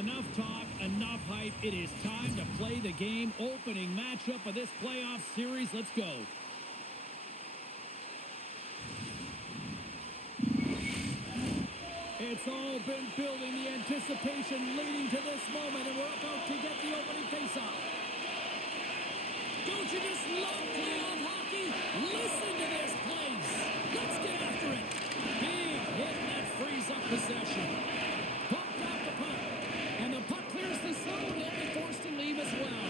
Enough talk, enough hype. It is time to play the game. Opening matchup of this playoff series. Let's go. It's all been building, the anticipation leading to this moment, and we're about to get the opening faceoff. Don't you just love playoff hockey? Listen to this place. Let's get after it. Big hit that frees up possession. Pumped off the puck. And the puck clears the zone. They'll be forced to leave as well.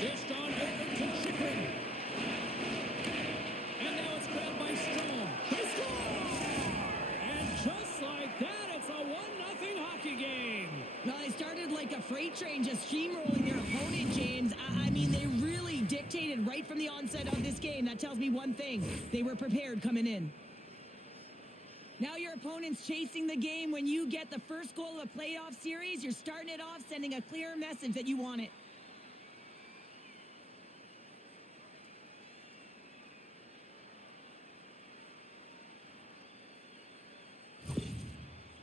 Dished on over to Chikrin. And now it's grabbed by Strome. They score! And just like that, it's a 1-0 hockey game. Well, they started like a freight train just steamrolling their opponent, James. I mean, they really dictated right from the onset of this game. That tells me one thing. They were prepared coming in. Now your opponent's chasing the game. When you get the first goal of a playoff series, you're starting it off sending a clear message that you want it.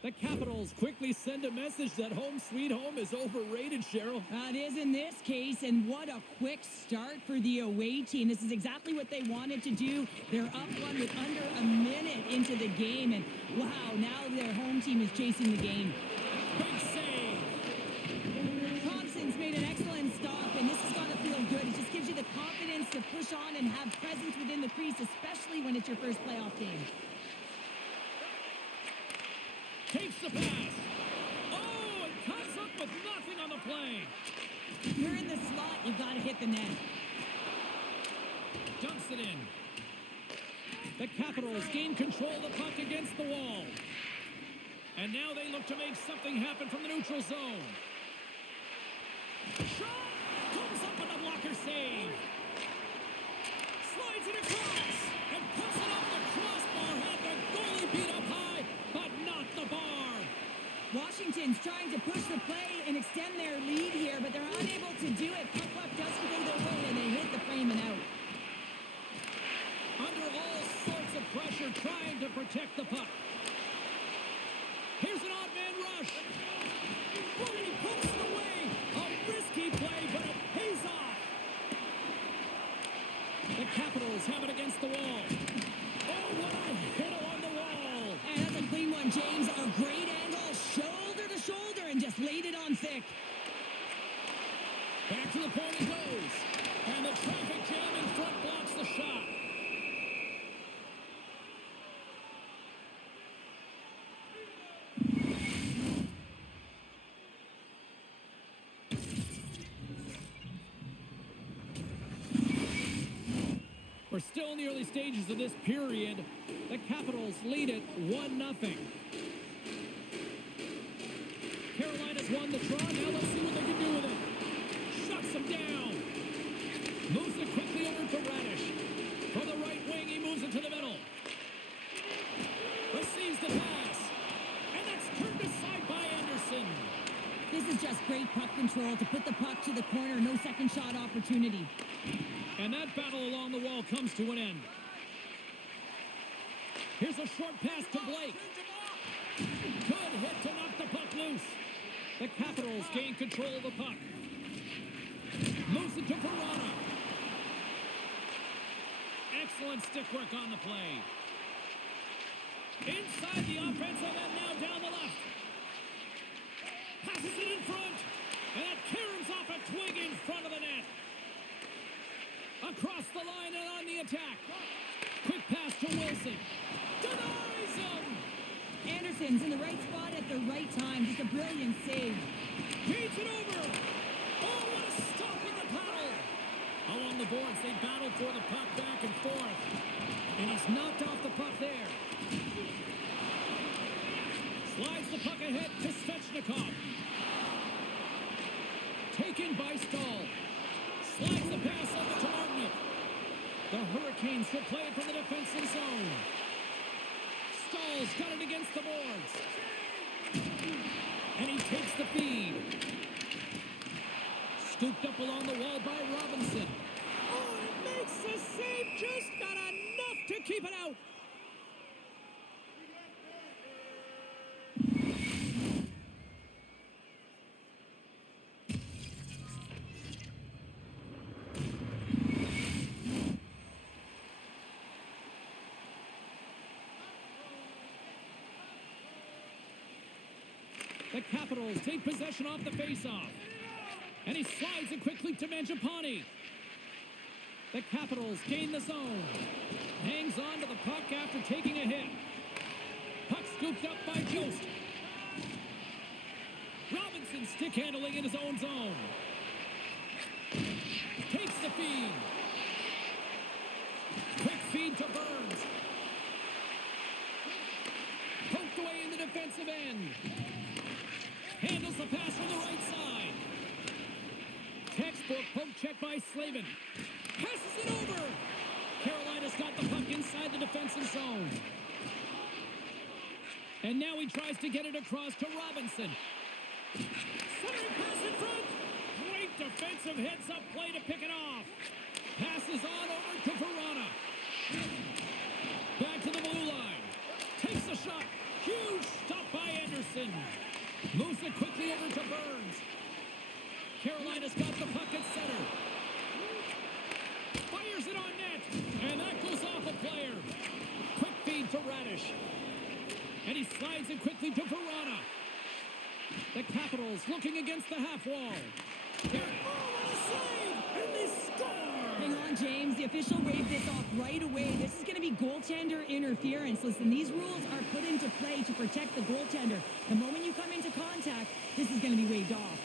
The Capitals quickly send a message that home sweet home is overrated, Cheryl. It is in this case, and what a quick start for the away team. This is exactly what they wanted to do. They're up one with under a minute into the game, and wow, now their home team is chasing the game. Big save. Thompson's made an excellent stop, and this is going to feel good. It just gives you the confidence to push on and have presence within the crease, especially when it's your first playoff game. Takes the pass. Oh, and cuts up with nothing on the play. You're in the slot, you've got to hit the net. Dumps it in. The Capitals gain control of the puck against the wall. And now they look to make something happen from the neutral zone. Shot! Comes up with a blocker save. Slides it across. And puts it up the crossbar. Had the goalie beat up high, but not the bar. Washington's trying to push the play and extend their lead here, but they're unable to do it. Puck doesn't go their way, and they hit the frame and out. Under all sorts of pressure, trying to protect the puck. Here's an odd man rush. Brody pulls it away. A risky play, but it pays off. The Capitals have it against the wall. Oh, what a hit along the wall. And that's a clean one, James. A great angle, shoulder to shoulder, and just laid it on thick. Back to the point it goes. And the traffic jam in front blocks the shot. We're still in the early stages of this period. The Capitals lead it 1-0. Carolina's won the draw. Now let's see what they can do with it. Shuts him down. Moves it quickly over to Radish. From the right wing, he moves it to the middle. Receives the pass. And that's turned aside by Anderson. This is just great puck control to put the puck to the corner. No second shot opportunity. And that battle along the wall comes to an end. Here's a short pass to Blake. Good hit to knock the puck loose. The Capitals gain control of the puck. Moves it to Verona. Excellent stick work on the play. Inside the offensive end, now down the left. Passes it in front. And that caroms off a twig in front of the net. Across the line and on the attack. Quick pass to Wilson. Denies him. Anderson's in the right spot at the right time. Just a brilliant save. Feeds it over. Oh, what a stop with the paddle. Along the boards, they battle for the puck back and forth. And he's knocked off the puck there. Slides the puck ahead to Svechnikov. Taken by Stahl. Slides the pass over to Martinic. The Hurricanes will play it from the defensive zone. Stahl's got it against the boards. And he takes the feed. Scooped up along the wall by Robinson. Oh, and makes the save. Just not enough to keep it out. The Capitals take possession off the faceoff. And he slides it quickly to Mangiapane. The Capitals gain the zone. Hangs on to the puck after taking a hit. Puck scooped up by Jost. Robinson stick handling in his own zone. Takes the feed. Quick feed to Burns. Poked away in the defensive end. Handles the pass from the right side. Textbook poke check by Slavin. Passes it over. Carolina's got the puck inside the defensive zone. And now he tries to get it across to Robinson. Centering pass in front. Great defensive heads-up play to pick it off. Passes on over to Verona. Back to the blue line. Takes a shot. Huge stop by Anderson. Moves it quickly over to Burns. Carolina's got the puck at center. Fires it on net. And that goes off a player. Quick feed to Radish. And he slides it quickly to Verona. The Capitals looking against the half wall. Here, what a save! And they score! Hang on, James. The official waved this off right away. This is going to be goaltender interference. Listen, these rules are put into play to protect the goaltender. The moment you come into contact, this is going to be waved off.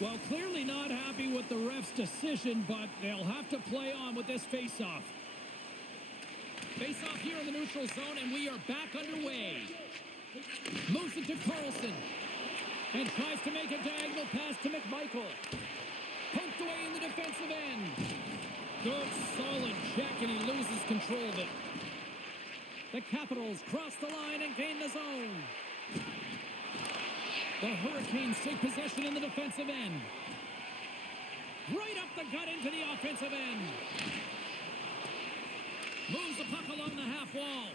Well, clearly not happy with the ref's decision, but they'll have to play on with this face-off. Face-off here in the neutral zone, and we are back underway. Moves it to Carlson. And tries to make a diagonal pass to McMichael. Poked away in the defensive end. Good, solid check, and he loses control of it. The Capitals cross the line and gain the zone. The Hurricanes take possession in the defensive end. Right up the gut into the offensive end. Moves the puck along the half wall.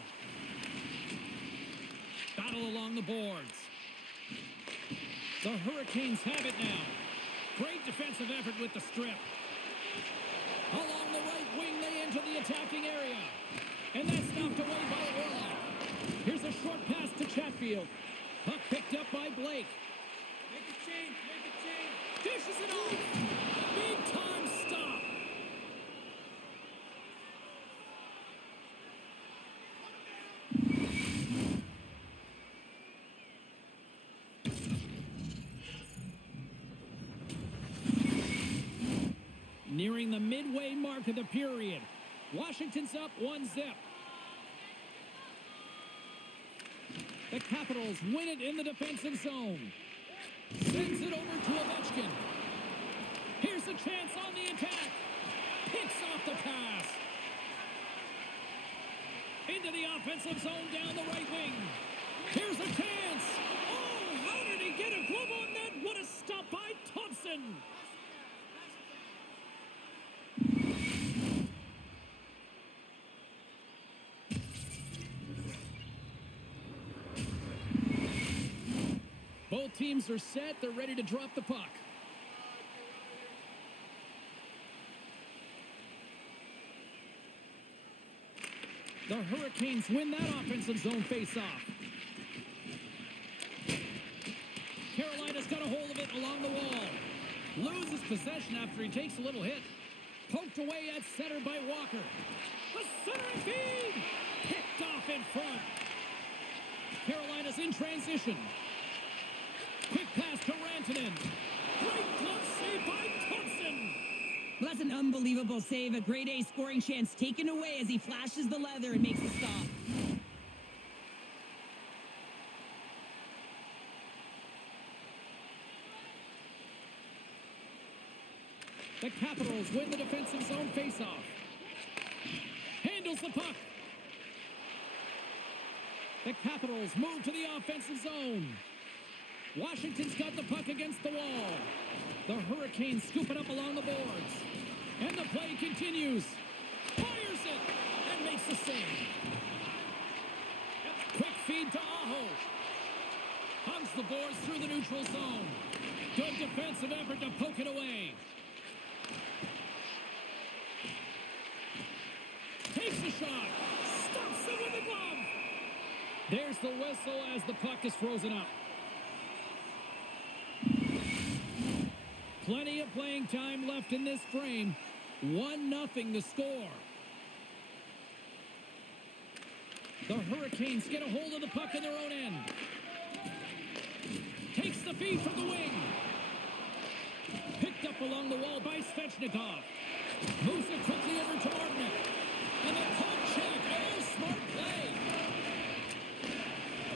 Battle along the boards. The Hurricanes have it now. Great defensive effort with the strip. Along the right wing, they enter the attacking area. And that's knocked away by Orlov. Here's a short pass to Chatfield. Puck picked up by Blake. Make a change, make a change. Dishes it off. Big time stop. Nearing the midway mark of the period. Washington's up 1-0. The Capitals win it in the defensive zone. Sends it over to Ovechkin. Here's a chance on the attack. Picks off the pass. Into the offensive zone down the right wing. Here's a chance. Oh, how did he get a glove on that? What a stop by Thompson. Both teams are set. They're ready to drop the puck. The Hurricanes win that offensive zone face-off. Carolina's got a hold of it along the wall. Loses possession after he takes a little hit. Poked away at center by Walker. The centering feed! Picked off in front. Carolina's in transition. Quick pass to Rantanen. Great glove save by Thompson. Well, that's an unbelievable save. A grade A scoring chance taken away as he flashes the leather and makes the stop. The Capitals win the defensive zone faceoff. Handles the puck. The Capitals move to the offensive zone. Washington's got the puck against the wall. The Hurricanes scoop it up along the boards. And the play continues. Fires it and makes the save. Quick feed to Aho. Hugs the boards through the neutral zone. Good defensive effort to poke it away. Takes the shot. Stops it with a glove. the whistle as the puck is frozen up. Plenty of playing time left in this frame. 1-0 the score. The Hurricanes get a hold of the puck in their own end. Takes the feed from the wing. Picked up along the wall by Svechnikov. Moves it quickly over to Martinic. And the poke check. Oh, smart play.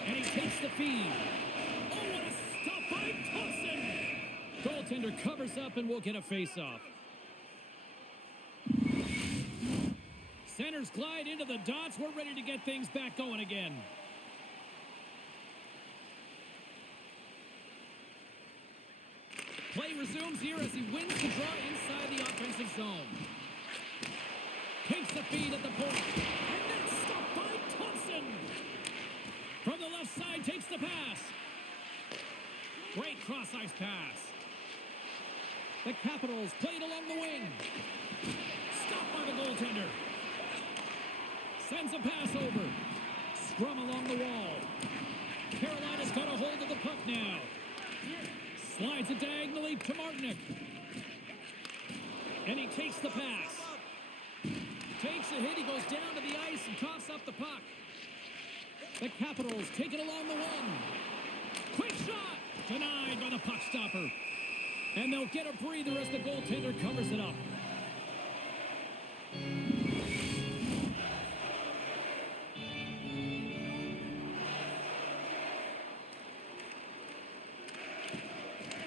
And he takes the feed. Oh, what a stop by Thompson. Goaltender covers up and will get a face-off. Centers glide into the dots. We're ready to get things back going again. Play resumes here as he wins the draw inside the offensive zone. Takes the feed at the point. And that's stopped by Thompson. From the left side, takes the pass. Great cross-ice pass. The Capitals played along the wing. Stopped by the goaltender. Sends a pass over. Scrum along the wall. Carolina's got a hold of the puck now. Slides it diagonally to Martinic. And he takes the pass. Takes a hit. He goes down to the ice and coughs up the puck. The Capitals take it along the wing. Quick shot. Denied by the puck stopper. And they'll get a breather as the goaltender covers it up.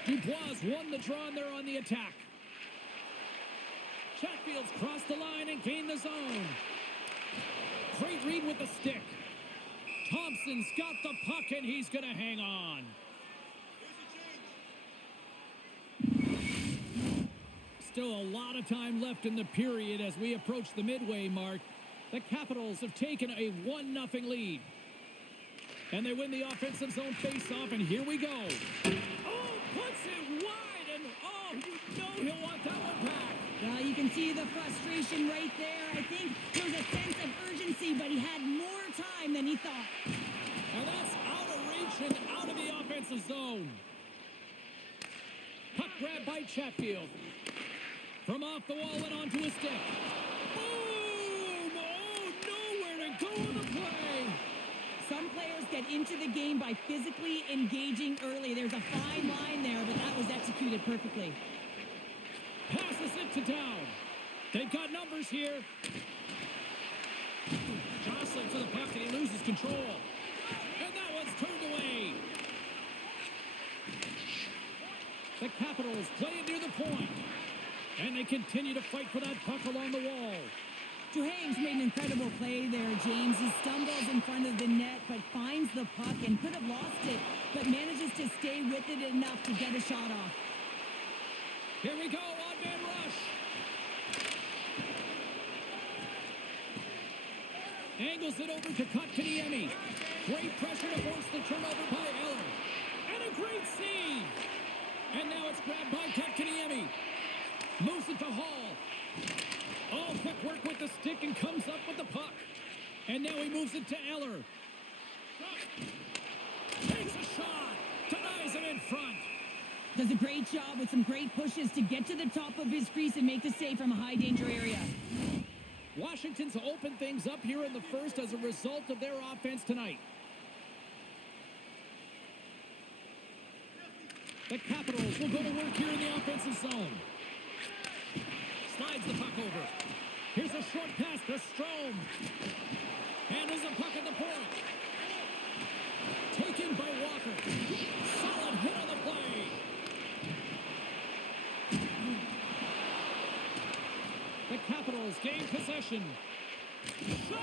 Dubois won the draw and they're on the attack. Chatfield's crossed the line and gained the zone. Great read with the stick. Thompson's got the puck and he's going to hang on. Still a lot of time left in the period as we approach the midway mark. The Capitals have taken a 1-0 lead. And they win the offensive zone face-off, and here we go. Oh, puts it wide, and oh, you know he'll want that one back. Well, you can see the frustration right there. I think there was a sense of urgency, but he had more time than he thought. And that's out of reach and out of the offensive zone. Puck grab by Chatfield. From off the wall and onto a stick. Boom! Oh, nowhere to go with the play. Some players get into the game by physically engaging early. There's a fine line there, but that was executed perfectly. Passes it to Down. They've got numbers here. Jostling for the puck and he loses control. And that one's turned away. The Capitals play it near the point. And they continue to fight for that puck along the wall. Duhaime's made an incredible play there, James. He stumbles in front of the net, but finds the puck and could have lost it, but manages to stay with it enough to get a shot off. Here we go, odd-man rush. Angles it over to Kotkaniemi. Great pressure to force the turnover by Eller. And a great save. And now it's grabbed by Kotkaniemi. Moves it to Hall. Oh, quick work with the stick and comes up with the puck. And now he moves it to Eller. Takes a shot. Denies him in front. Does a great job with some great pushes to get to the top of his crease and make the save from a high danger area. Washington's opened things up here in the first as a result of their offense tonight. The Capitals will go to work here in the offensive zone. Slides the puck over. Here's a short pass to Strome. Handles the puck at the point. Taken by Walker. Solid hit on the play. The Capitals gain possession. Shot!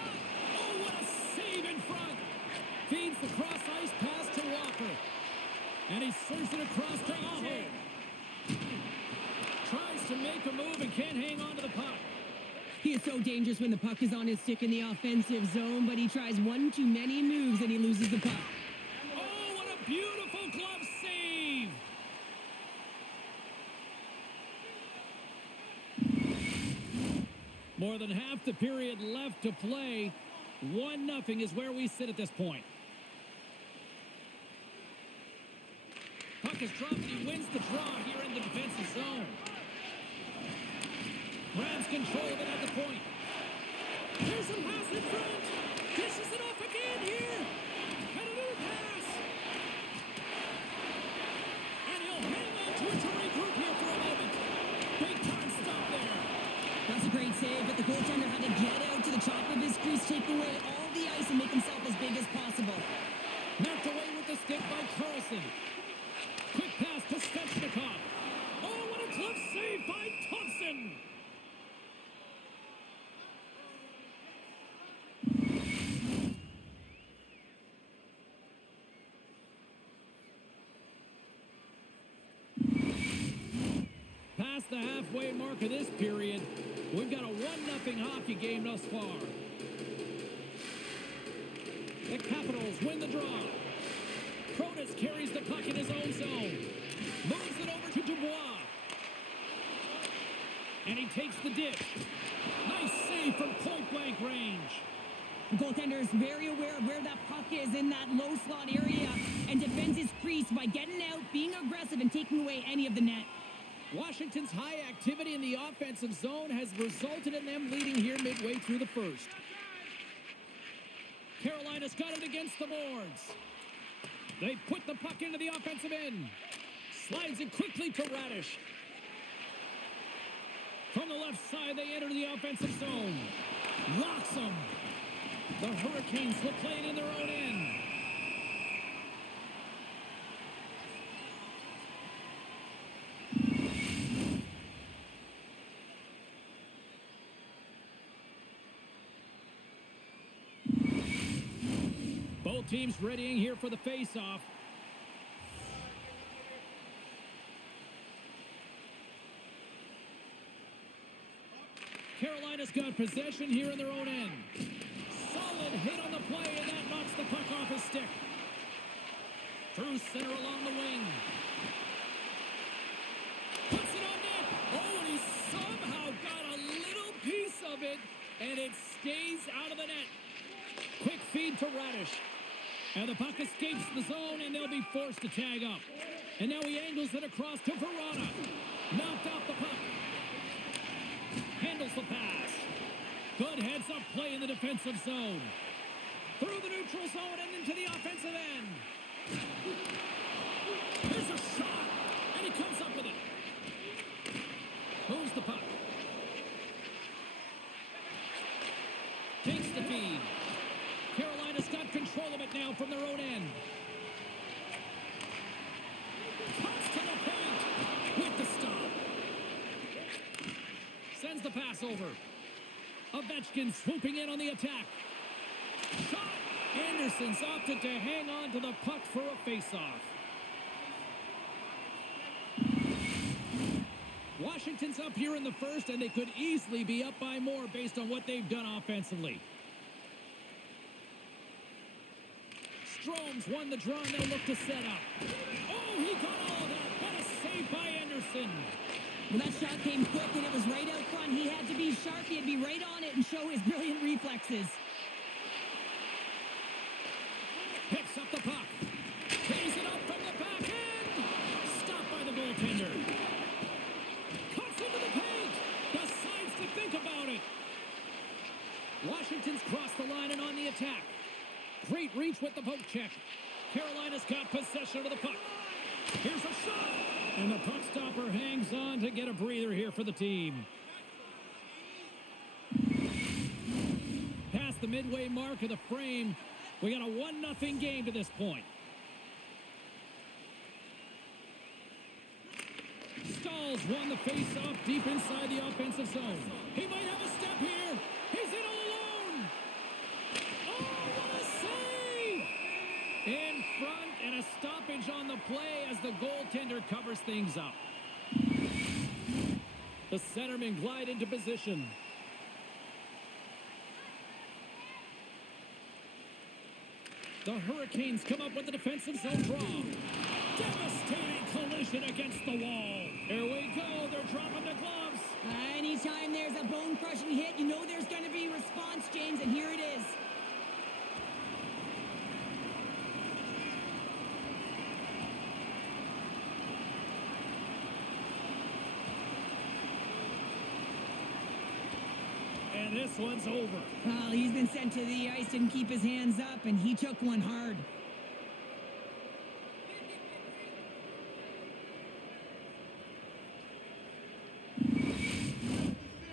Oh, what a save in front. Feeds the cross-ice pass to Walker. And he serves it across to Aho. Tries to make a move and can't hang on to the puck. He is so dangerous when the puck is on his stick in the offensive zone, but he tries one too many moves and he loses the puck. Oh, what a beautiful glove save! More than half the period left to play. 1-0 is where we sit at this point. puck is dropped and he wins the draw here in the defensive zone. Grabs control of it at the point. Here's a pass in front. Dishes it off again here. And another pass. And he'll hang on to it to regroup here for a moment. Big time stop there. That's a great save, but the goaltender had to get out to the top of his crease, take away all the ice, and make himself as big as possible. Knocked away with the stick by Carlson. Quick pass to Svechnikov. Oh, what a glove save by Thompson. Past the halfway mark of this period, we've got a 1-0 hockey game thus far. The Capitals win the draw. Protas carries the puck in his own zone. Moves it over to Dubois. And he takes the dish. Nice save from point-blank range. The goaltender is very aware of where that puck is in that low slot area and defends his crease by getting out, being aggressive, and taking away any of the net. Washington's high activity in the offensive zone has resulted in them leading here midway through the first. Carolina's got it against the boards. They put the puck into the offensive end. Slides it quickly to Radish. From the left side, they enter the offensive zone. Locks them. The Hurricanes will play it in their own end. Both teams readying here for the face-off. Carolina's got possession here in their own end. Solid hit on the play, and that knocks the puck off his stick. Through center along the wing. Puts it on net. Oh, and he somehow got a little piece of it, and it stays out of the net. Quick feed to Radish. And the puck escapes the zone, and they'll be forced to tag up. And now he angles it across to Verona. Knocked off the puck. Handles the pass. Good heads-up play in the defensive zone. Through the neutral zone and into the offensive end. Here's a shot, and he comes up with it. Moves the puck. Takes the feed. Carolina's got control of it now from their own end. Cuts to the paint with the stop. Sends the pass over. Ovechkin swooping in on the attack. Shot! Anderson's opted to hang on to the puck for a face-off. Washington's up here in the first, and they could easily be up by more based on what they've done offensively. Strome's won the draw, and they'll look to set up. Oh, he got all of that. What a save by Anderson. Well, that shot came quick, and it was right out front. He had to be sharp. He had to be right on it and show his brilliant reflexes. Picks up the puck. Pays it up from the back end. Stopped by the goaltender. Cuts into the paint. Decides to think about it. Washington's crossed the line and on the attack. Great reach with the poke check. Carolina's got possession of the puck. Here's a shot. And the puck stopper hangs on to get a breather here for the team. Past the midway mark of the frame, we got a 1-0 game to this point. Stahl's won the face-off deep inside the offensive zone. He might have a step here. He's in all alone. Oh, what a save! In front, and a stoppage on the play as the goaltender covers things up. The centermen glide into position. The Hurricanes come up with the defensive zone draw. Devastating collision against the wall. Here we go. They're dropping the gloves. Anytime there's a bone-crushing hit, you know there's going to be response, James, and here it is. And this one's over. Well, he's been sent to the ice, didn't keep his hands up, and he took one hard.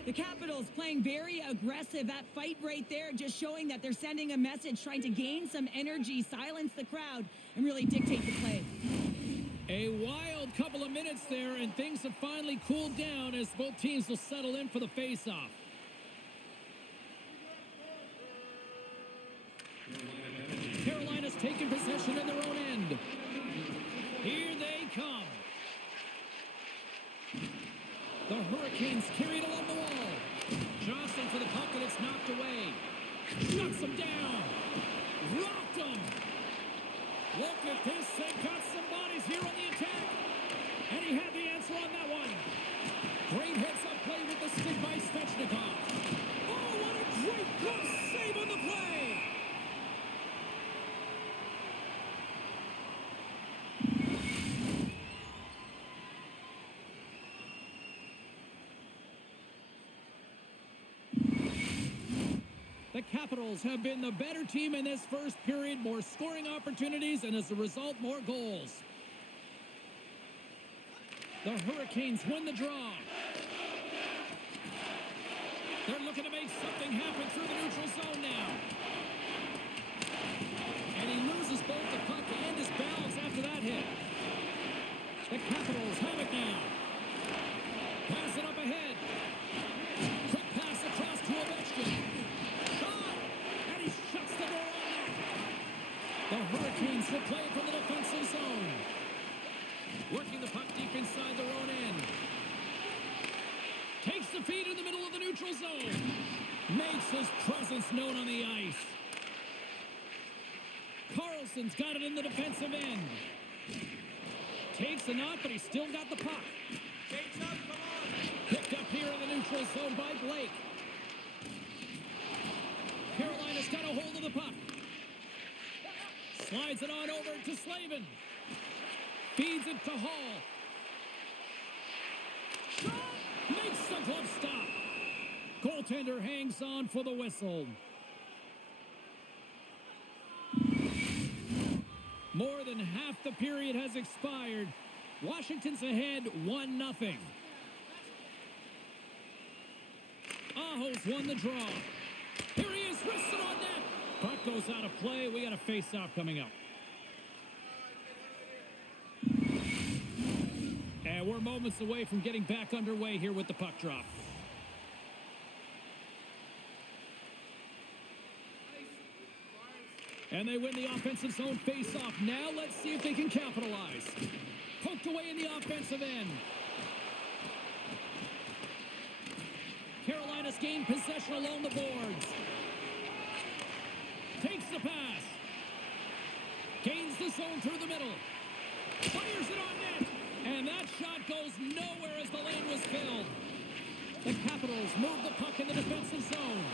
The Capitals playing very aggressive. That fight right there just showing that they're sending a message, trying to gain some energy, silence the crowd, and really dictate the play. A wild couple of minutes there, and things have finally cooled down as both teams will settle in for the face-off. Carolina's taking possession in their own end. Here they come. The Hurricanes carried along the wall. Johnson for the puck, and it's knocked away. Shuts him down. Rocked him. Look at this. They've got some bodies here on the attack. And he had the answer on that one. Great heads-up play with the stick by Svechnikov. Oh, what a great glove save on the play. The Capitals have been the better team in this first period. More scoring opportunities, and as a result, more goals. The Hurricanes win the draw. They're looking to make something happen through the neutral zone now. And he loses both the puck and his balance after that hit. The Capitals have it now. Pass it up ahead. Quick pass across to Ovechkin. The Hurricanes will play it from the defensive zone. Working the puck deep inside their own end. Takes the feed in the middle of the neutral zone. Makes his presence known on the ice. Carlson's got it in the defensive end. Takes a knot, but he's still got the puck. Picked up here in the neutral zone by Blake. Carolina's got a hold of the puck. Slides it on over to Slavin. Feeds it to Hall. Shot! Makes the glove stop. Goaltender hangs on for the whistle. More than half the period has expired. Washington's ahead 1-0. Aho's won the draw. Here he is, wristed on net. Puck goes out of play. We got a face-off coming up. And we're moments away from getting back underway here with the puck drop. And they win the offensive zone face-off. Now let's see if they can capitalize. Poked away in the offensive end. Carolina's gained possession along the boards. Takes the pass. Gains the zone through the middle. Fires it on net. And that shot goes nowhere as the lane was filled. The Capitals move the puck in the defensive zone.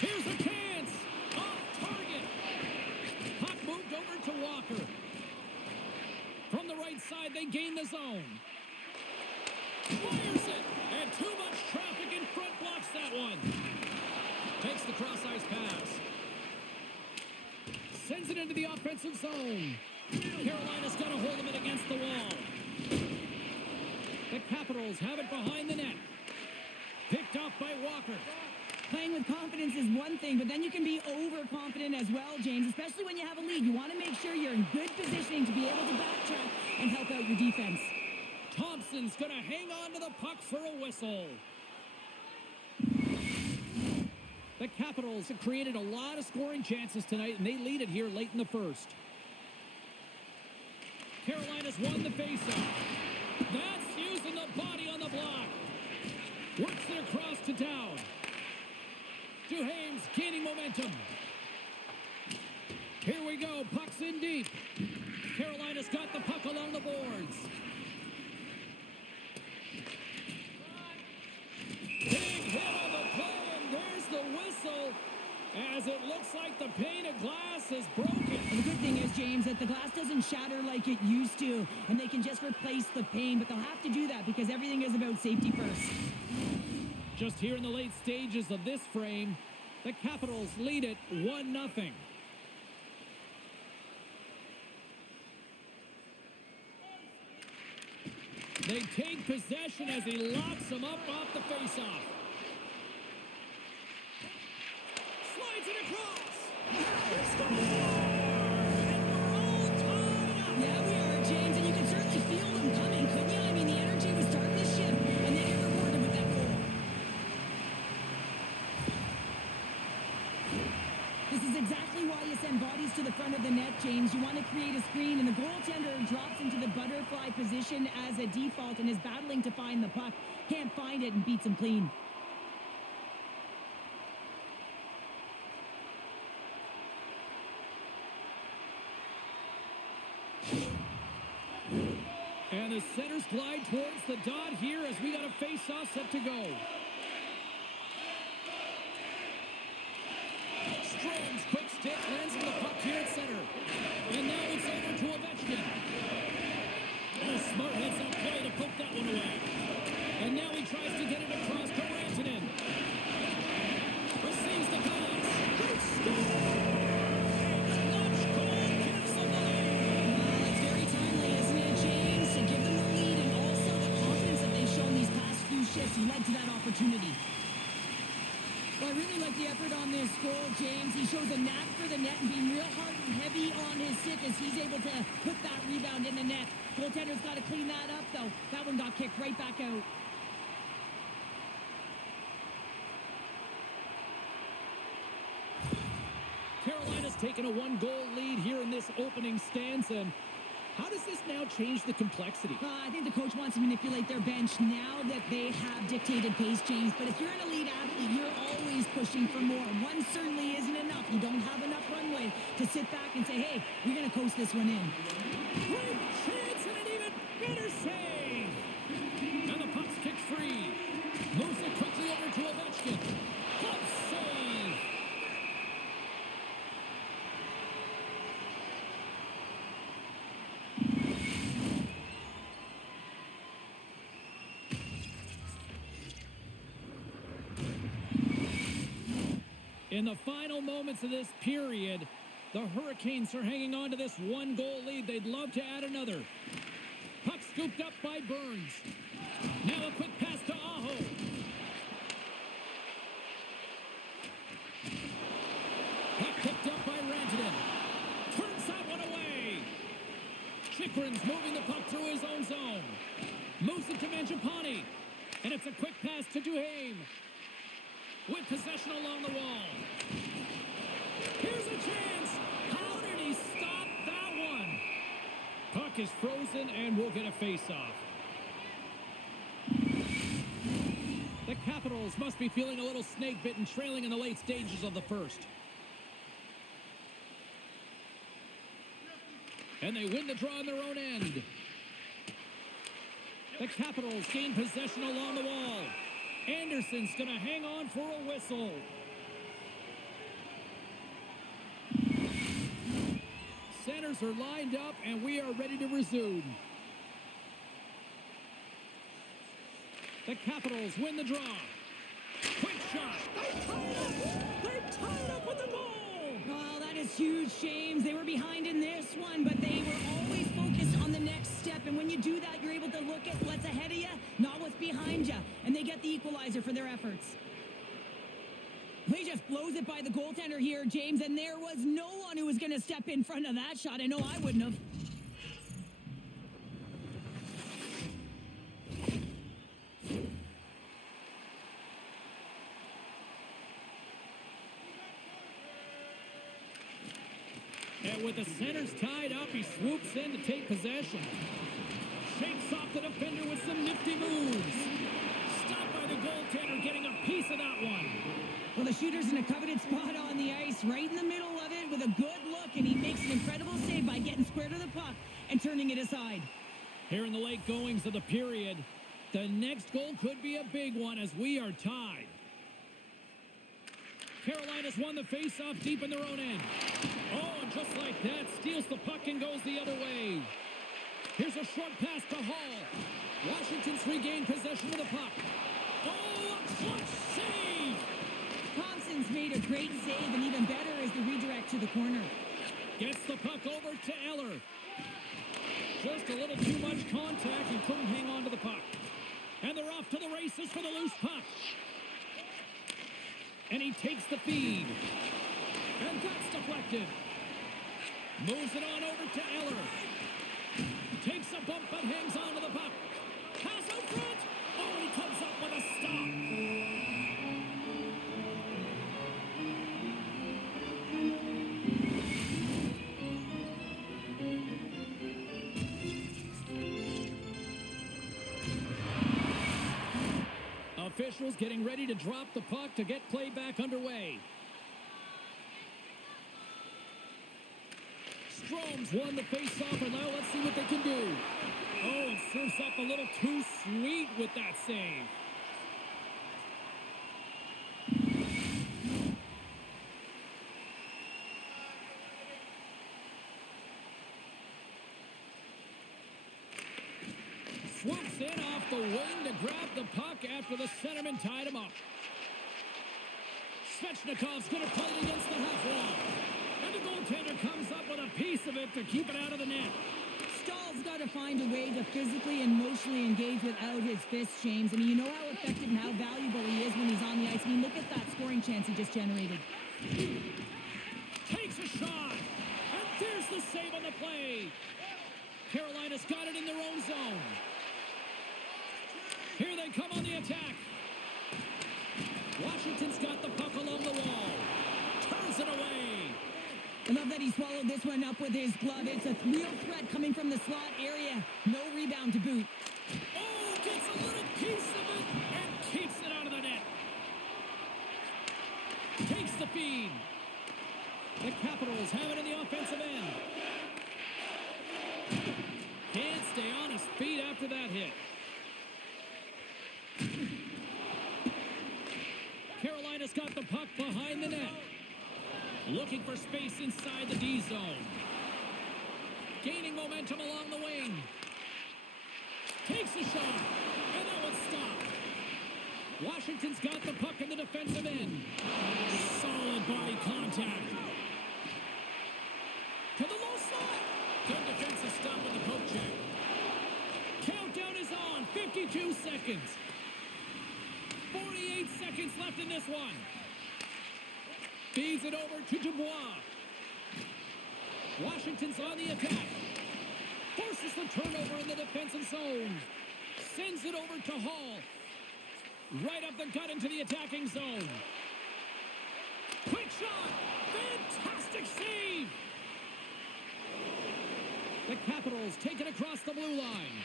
Here's a chance. Off target. Puck moved over to Walker. From the right side, they gain the zone. Fires it. And too much traffic in front blocks that one. Takes the cross-ice pass. Sends it into the offensive zone. Carolina's got to hold him in against the wall. The Capitals have it behind the net. Picked off by Walker. Playing with confidence is one thing, but then you can be overconfident as well, James, especially when you have a lead. You want to make sure you're in good positioning to be able to backtrack and help out your defense. Thompson's going to hang on to the puck for a whistle. The Capitals have created a lot of scoring chances tonight, and they lead it here late in the first. Carolina's won the faceoff. That's using the body on the block. Works it across to Dowd. Duhaime's gaining momentum. Here we go. Puck's in deep. Carolina's got the puck along the boards. Big hit on the play, and there's the whistle. As it looks like the pane of glass is broken. And the good thing is, James, that the glass doesn't shatter like it used to, and they can just replace the pane, but they'll have to do that because everything is about safety first. Just here in the late stages of this frame, the Capitals lead it 1-0. They take possession as he locks him up off the faceoff. Slides it across. He scores! And we're all tied up. Yeah, we are, James, and you can certainly feel them coming, couldn't you? I mean, the energy was starting to shift, and they get rewarded with that goal. This is exactly why you send bodies to the front of the net, James. You want to create a screen, and the goaltender drops into the butterfly position as a default and is battling to find the puck. Can't find it and beats him clean. And the centers glide towards the dot here as we got a face-off set to go. Strom's quick stick lands on the puck here at center. And now it's over to Ovechkin. Oh, smart heads up play to poke that one away. And now he tries to get it across to Rantanen. Receives the pass. They score! Clutch goal gives them the lead. Well, it's very timely, isn't it, James? To give them the lead and also the confidence that they've shown these past few shifts led to that opportunity. Well, I really like the effort on this goal, James. He shows a knack for the net and being real hard and heavy on his stick as he's able to put that rebound in the net. Goaltender's got to clean that up, though. That one got kicked right back out. Carolina's taken a one-goal lead here in this opening stanza. And how does this now change the complexity? I think the coach wants to manipulate their bench now that they have dictated pace, James. But if you're an elite athlete, you're always pushing for more. One certainly isn't enough. You don't have enough runway to sit back and say, hey, we're going to coast this one in. Great chance and an even better save. And the puck's kicked free. Moves it quickly over to Ovechkin. Glove save. In the final moments of this period, the Hurricanes are hanging on to this one-goal lead. They'd love to add another. Puck scooped up by Burns. Now a quick pass to Aho. Puck picked up by Rantanen. Turns that one away. Chikrin's moving the puck through his own zone. Moves it to Mangiapane. And it's a quick pass to Duhaime. With possession along the wall. Here's a chance. How did he stop that one? Puck is frozen and we'll get a face-off. The Capitals must be feeling a little snake-bitten, trailing in the late stages of the first. And they win the draw on their own end. The Capitals gain possession along the wall. Anderson's going to hang on for a whistle. Centers are lined up, and we are ready to resume. The Capitals win the draw. Quick shot. They tie it up with the goal. Oh, that is huge, James. They were behind in this one, but they were always focused on the next step. And when you do that, you're able to look at what's ahead of you, not what's behind you. And they get the equalizer for their efforts. He just blows it by the goaltender here, James, and there was no one who was going to step in front of that shot. I know I wouldn't have. And with the centers tied up, he swoops in to take possession. Shakes off the defender with some nifty moves. Stopped by the goaltender, getting a piece of that one. Well, the shooter's in a coveted spot on the ice, right in the middle of it with a good look, and he makes an incredible save by getting square to the puck and turning it aside. Here in the late goings of the period, the next goal could be a big one as we are tied. Carolina's won the face-off deep in their own end. Oh, and just like that, steals the puck and goes the other way. Here's a short pass to Hall. Washington's regained possession of the puck. Oh, a clutch defense made a great save, and even better is the redirect to the corner. Gets the puck over to Eller. Just a little too much contact and couldn't hang on to the puck. And they're off to the races for the loose puck. And he takes the feed. And that's deflected. Moves it on over to Eller. Takes a bump but hangs on to the puck. Pass out front. Oh, and he comes up with a stop. Officials getting ready to drop the puck to get play back underway. Strome's won the face-off, and now let's see what they can do. Oh, and serves up a little too sweet with that save. Swoops in off the wing to grab the puck after the centerman tied him up. Svechnikov's going to play it against the half wall. And the goaltender comes up with a piece of it to keep it out of the net. Stahl's got to find a way to physically and emotionally engage without his fists, James. I mean, you know how effective and how valuable he is when he's on the ice. I mean, look at that scoring chance he just generated. Takes a shot. And there's the save on the play. Carolina's got it in their own zone. Here they come on the attack. Washington's got the puck along the wall. Turns it away. I love that he swallowed this one up with his glove. It's a real threat coming from the slot area. No rebound to boot. Oh, gets a little piece of it and keeps it out of the net. Takes the feed. The Capitals have it in the offensive end. Can't stay on his feet after that hit. Carolina's got the puck behind the net. Looking for space inside the D zone. Gaining momentum along the wing. Takes a shot. And that one's stopped. Washington's got the puck in the defensive end. Solid body contact. To the low slot. Good defensive stop with the poke check. Countdown is on. 52 seconds. 48 seconds left in this one. Feeds it over to Dubois. Washington's on the attack. Forces the turnover in the defensive zone. Sends it over to Hall. Right up the gut into the attacking zone. Quick shot. Fantastic save. The Capitals take it across the blue line.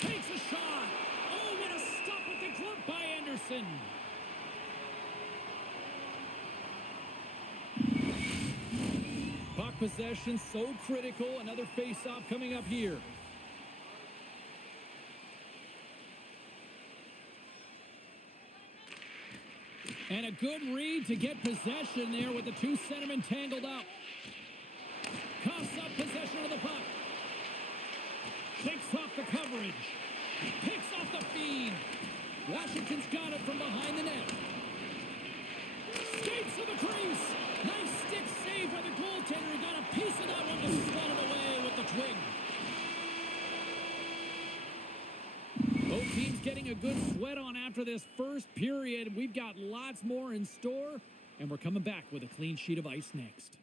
Takes a shot. Oh, what a stop with the glove by Anderson. Puck possession so critical. Another face-off coming up here. And a good read to get possession there with the two centermen tangled up. Coughs up possession of the puck. Shakes off the coverage. Picks off the feed. Washington's got it from behind the net. Skates to the crease. Nice stick save by the goaltender. He got a piece of that one to slot it away with the twig. Both teams getting a good sweat on after this first period. We've got lots more in store, and we're coming back with a clean sheet of ice next.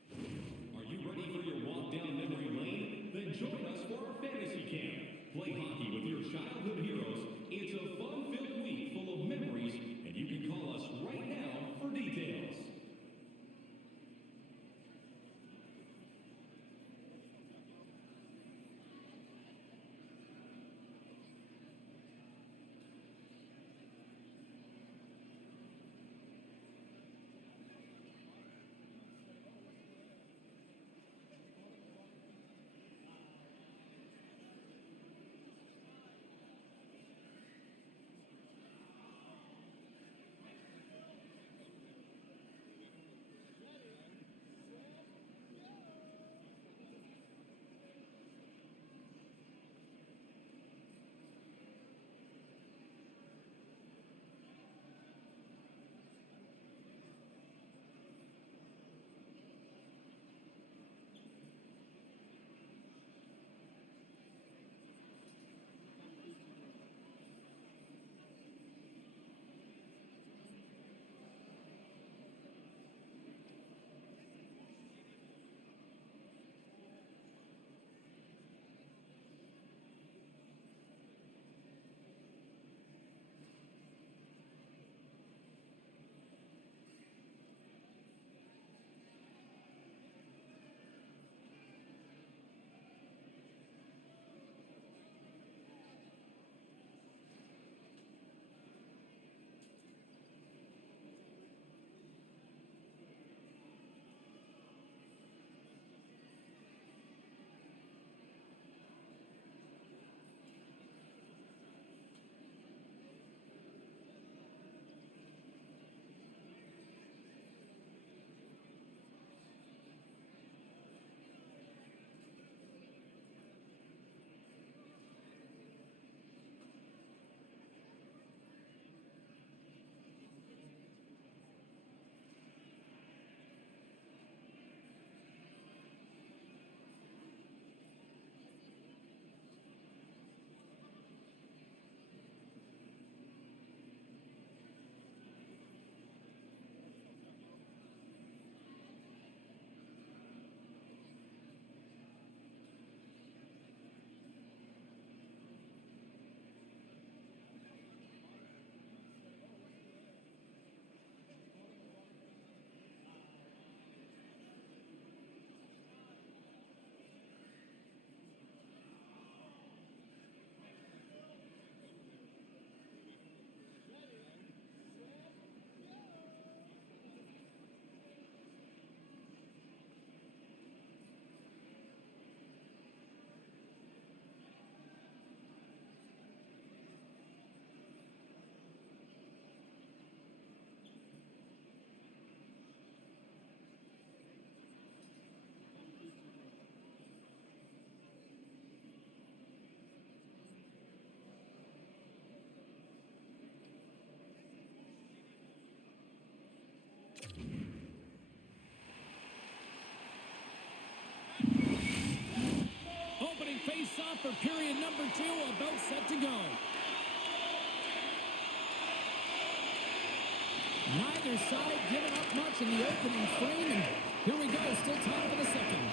Are you ready for your walk down memory lane? Then join us for our fantasy camp. Play hockey with your childhood heroes. It's a fun-filled week full of memories, and you can call us right now for details. off for period number 2, about set to go. Neither side giving up much in the opening frame, and here we go, still time for the second.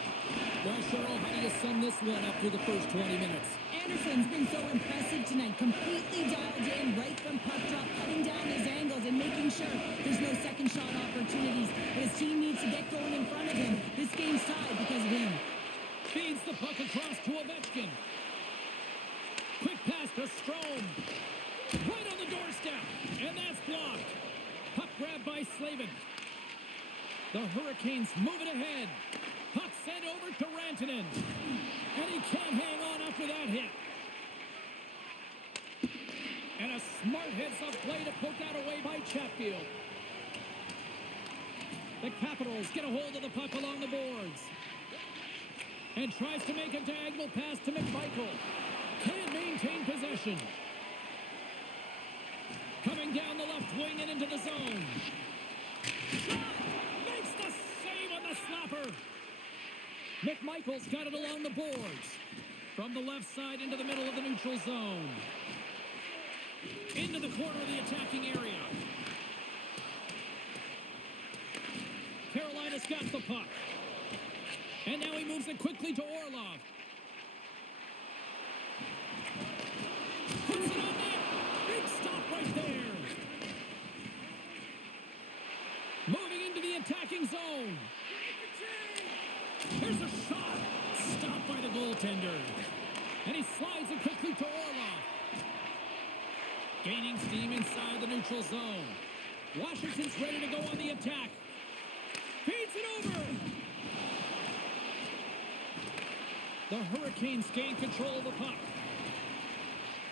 Well, Cheryl, how do you sum this one up through the first 20 minutes? Anderson's been so impressive tonight, completely dialed in right from puck drop, cutting down his angles and making sure there's no second shot opportunities. But his team needs to get going in front of him. This game's tied because of him. Feeds the puck across to Ovechkin. Quick pass to Strome. Right on the doorstep, and that's blocked. Puck grabbed by Slavin. The Hurricanes move it ahead. Puck sent over to Rantanen. And he can't hang on after that hit. And a smart heads-up play to poke that away by Chatfield. The Capitals get a hold of the puck along the boards. And tries to make a diagonal pass to McMichael. Can't maintain possession. Coming down the left wing and into the zone. Makes the save on the slapper. McMichael's got it along the boards. From the left side into the middle of the neutral zone. Into the corner of the attacking area. Carolina's got the puck. And now he moves it quickly to Orlov. Puts it on net. Big stop right there. Moving into the attacking zone. Here's a shot. Stopped by the goaltender. And he slides it quickly to Orlov. Gaining steam inside the neutral zone. Washington's ready to go on the attack. Feeds it over. The Hurricanes gain control of the puck.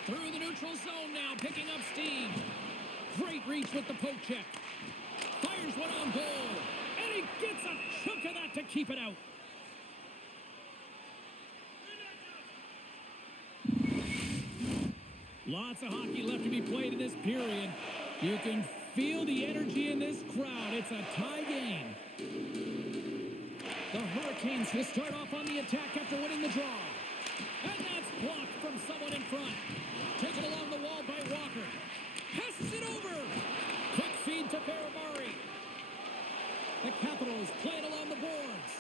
Through the neutral zone now, picking up steam. Great reach with the poke check. Fires one on goal. And he gets a chunk of that to keep it out. Lots of hockey left to be played in this period. You can feel the energy in this crowd. It's a tie game. The Hurricanes will start off on the attack after winning the draw. And that's blocked from someone in front. Taken along the wall by Walker. Passes it over. Quick feed to Ferrabari. The Capitals play it along the boards.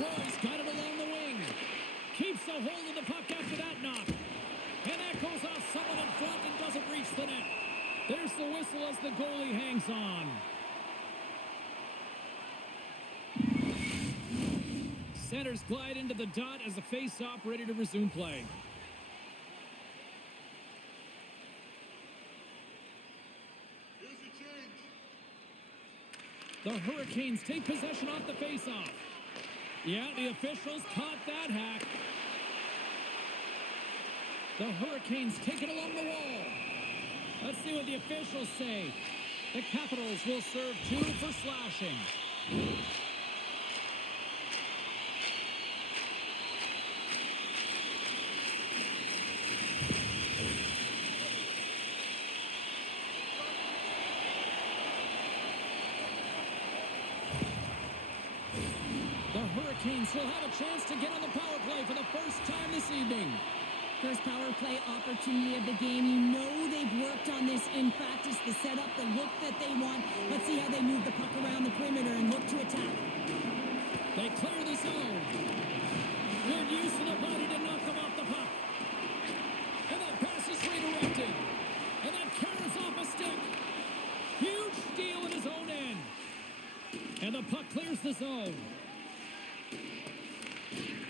Roy's got it along the wing. Keeps a hold of the puck after that knock. And that goes off someone in front and doesn't reach the net. There's the whistle as the goalie hangs on. Centers glide into the dot as the face-off ready to resume play. The Hurricanes take possession off the face-off. Yeah, the officials caught that hack. The Hurricanes take it along the wall. Let's see what the officials say. The Capitals will serve 2 for slashing. The Hurricanes will have a chance to get on the power play for the first time this evening. First power play opportunity of the game. You know they've worked on this in practice, the setup, the look that they want. Let's see how they move the puck around the perimeter and look to attack. They clear the zone. Good use of the body to knock them off the puck. And that pass is redirected. And that carries off a stick. Huge steal in his own end. And the puck clears the zone.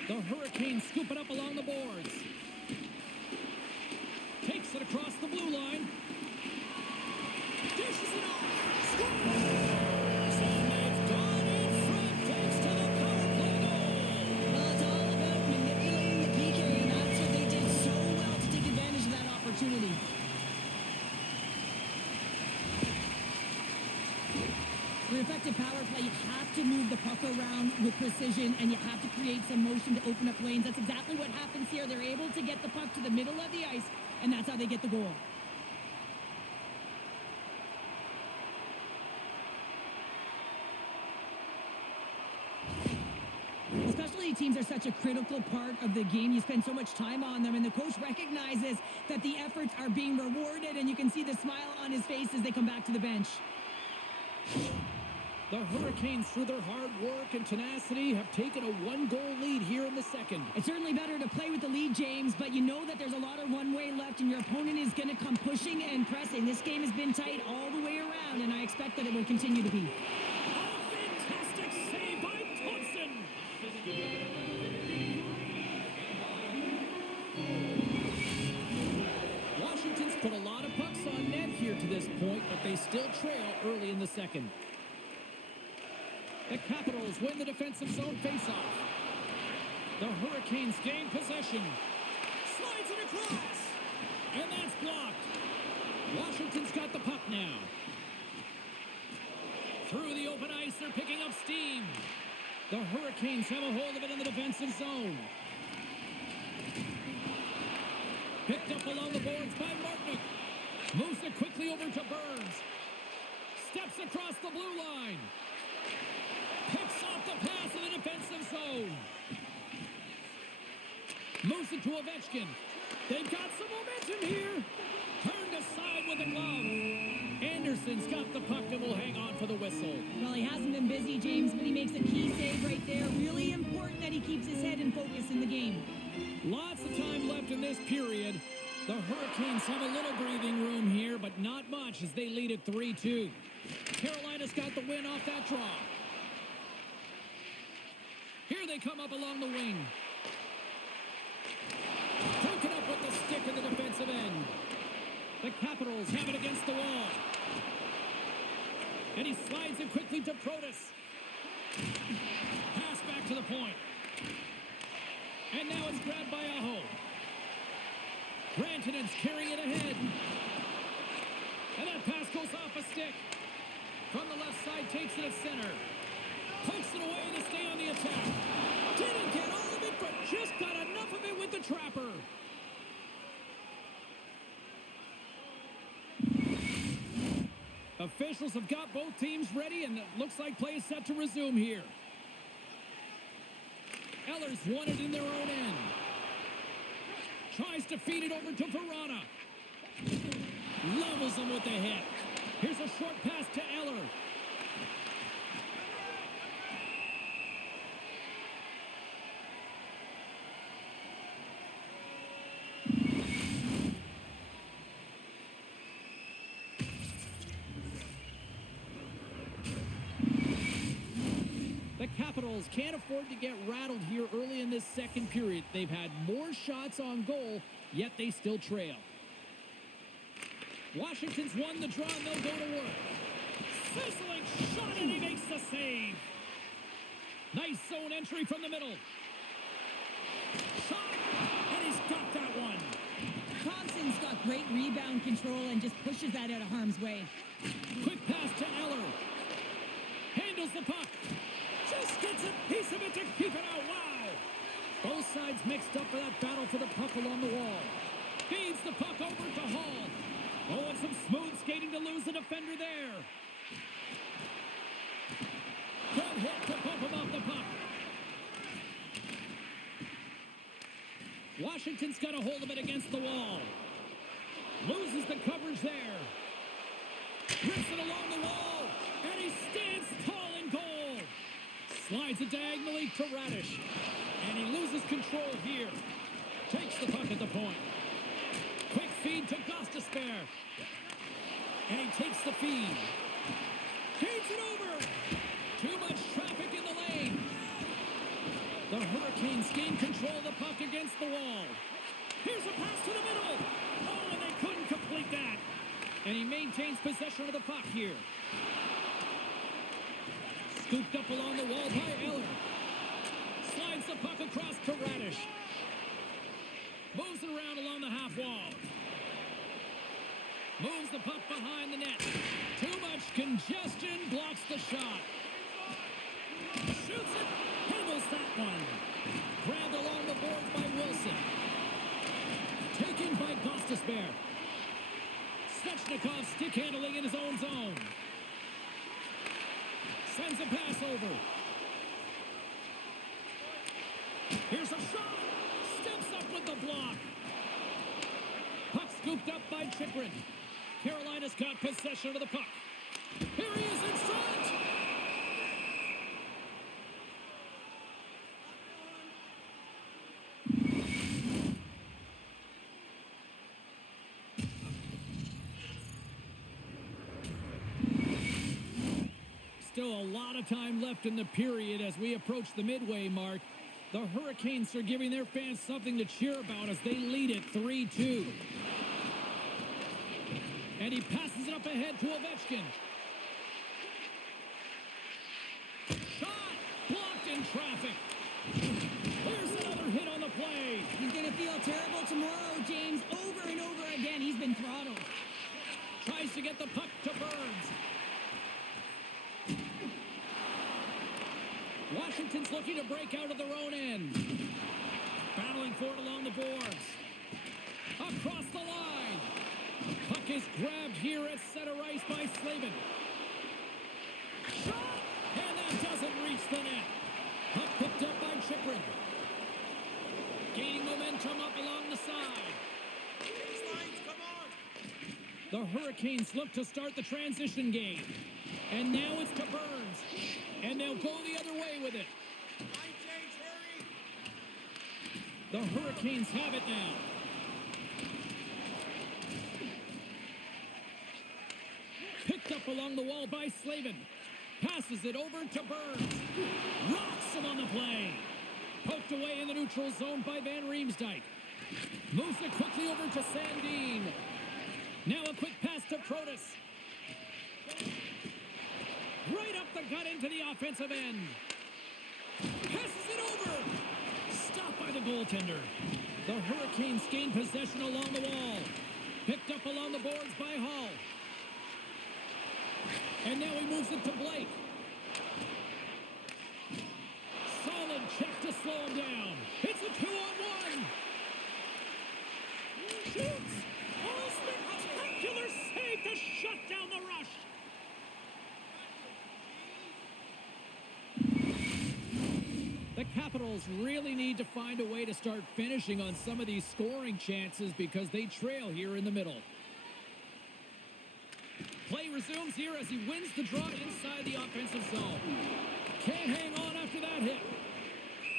The Hurricanes scoop it up along the boards. Takes it across the blue line. Dishes it off. Scores! And they've gone in front thanks to the power play goal. Well, it's all about manipulating the PK, and that's what they did so well to take advantage of that opportunity. For an effective power play, you have to move the puck around with precision, and you have to create some motion to open up lanes. That's exactly what happens here. They're able to get the puck to the middle of the ice, and that's how they get the goal. Especially Specialty teams are such a critical part of the game. You spend so much time on them, and the coach recognizes that the efforts are being rewarded, and you can see the smile on his face as they come back to the bench. The Hurricanes, through their hard work and tenacity, have taken a one-goal lead here in the second. It's certainly better to play with the lead, James, but you know that there's a lot of runway left, and your opponent is going to come pushing and pressing. This game has been tight all the way around, and I expect that it will continue to be. A fantastic save by Thompson. Washington's put a lot of pucks on net here to this point, but they still trail early in the second. The Capitals win the defensive zone faceoff. The Hurricanes gain possession. Slides it across. And that's blocked. Washington's got the puck now. Through the open ice, they're picking up steam. The Hurricanes have a hold of it in the defensive zone. Picked up along the boards by Martinick. Moves it quickly over to Burns. Steps across the blue line. Picks off the pass in the defensive zone. Moves it to Ovechkin. They've got some momentum here. Turned aside with a glove. Anderson's got the puck and will hang on for the whistle. Well, he hasn't been busy, James, but he makes a key save right there. Really important that he keeps his head in focus in the game. Lots of time left in this period. The Hurricanes have a little breathing room here, but not much as they lead at 3-2. Carolina's got the win off that draw. Here they come up along the wing. Broken up with the stick in the defensive end. The Capitals have it against the wall. And he slides it quickly to Protas. Pass back to the point. And now it's grabbed by Aho. Rantanen's carrying it ahead. And that pass goes off a stick. From the left side, takes it at center. Pokes it away to stay on the attack. Didn't get all of it, but just got enough of it with the trapper. Officials have got both teams ready, and it looks like play is set to resume here. Eller's won it in their own end. Tries to feed it over to Verana. Levels him with the hit. Here's a short pass to Eller. The Capitals can't afford to get rattled here early in this second period. They've had more shots on goal, yet they still trail. Washington's won the draw, and they'll go to work. Sizzling shot, and he makes the save. Nice zone entry from the middle. Shot, and he's got that one. Thompson's got great rebound control and just pushes that out of harm's way. Quick pass to Eller. Handles the puck. Just gets a piece of it to keep it out. Wow! Both sides mixed up for that battle for the puck along the wall. Feeds the puck over to Hall. Oh, and some smooth skating to lose the defender there. Good hit to bump him off the puck. Washington's got a hold of it against the wall. Loses the coverage there. Rips it along the wall. And he stands tall in goal. Slides it diagonally to Radish. And he loses control here. Takes the puck at the point. Quick feed to Gostisbehere. And he takes the feed. Feeds it over. Too much traffic in the lane. The Hurricanes gain control of the puck against the wall. Here's a pass to the middle. Oh, and they couldn't complete that. And he maintains possession of the puck here. Scooped up along the wall by Eller. Slides the puck across to Radish. Moves it around along the half wall. Moves the puck behind the net. Too much congestion, blocks the shot. Shoots it, handles that one. Grabbed along the boards by Wilson. Taken by Gostisbehere. Svechnikov stick handling in his own zone. Sends a pass over. Here's a shot. Steps up with the block. Puck scooped up by Chikrin. Carolina's got possession of the puck. Here he is in front. Still a lot of time left in the period as we approach the midway mark. The Hurricanes are giving their fans something to cheer about as they lead it 3-2. And he passes it up ahead to Ovechkin. Shot! Blocked in traffic. There's another hit on the play. He's going to feel terrible tomorrow, James. Over and over again, he's been throttled. Tries to get the puck to Burns. Washington's looking to break out of their own end. Battling for it along the boards. Across the line. Puck is grabbed here at center ice by Slavin. Shot! And that doesn't reach the net. Puck picked up by Chikrin. Gaining momentum up along the side. The Hurricanes look to start the transition game. And now it's to Burns. And they'll go the other way with it. The Hurricanes have it now. Picked up along the wall by Slavin. Passes it over to Burns. Rocks him on the play. Poked away in the neutral zone by Van Riemsdyk. Moves it quickly over to Sandin. Now a quick pass to Protas. Right up the gut into the offensive end. Passes it over. Stopped by the goaltender. The Hurricanes gain possession along the wall. Picked up along the boards by Hall. And now he moves it to Blake. Solid check to slow him down. It's a 2-on-1. Shoots. Oh, spectacular save to shut down the rush. The Capitals really need to find a way to start finishing on some of these scoring chances because they trail here in the middle. Play resumes here as he wins the draw inside the offensive zone. Can't hang on after that hit.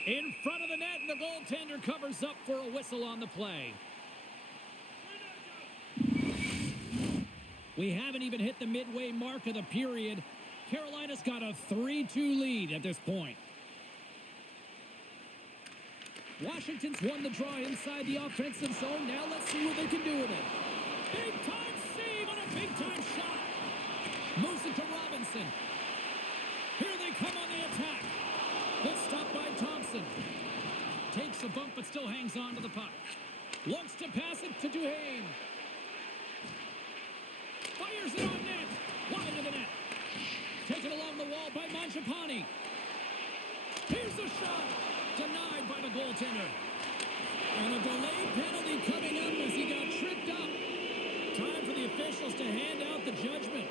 In front of the net, and the goaltender covers up for a whistle on the play. We haven't even hit the midway mark of the period. Carolina's got a 3-2 lead at this point. Washington's won the draw inside the offensive zone. Now let's see what they can do with it. Big-time save on a big-time shot. Moves it to Robinson. Here they come on the attack. Good stop by Thompson. Takes a bump but still hangs on to the puck. Looks to pass it to Duhaime. Fires it on net. Wide of the net. Taken along the wall by Mangiapane. Here's the shot. Denied by the goaltender. And a delayed penalty coming up as he got tripped up. Time for the officials to hand out the judgment.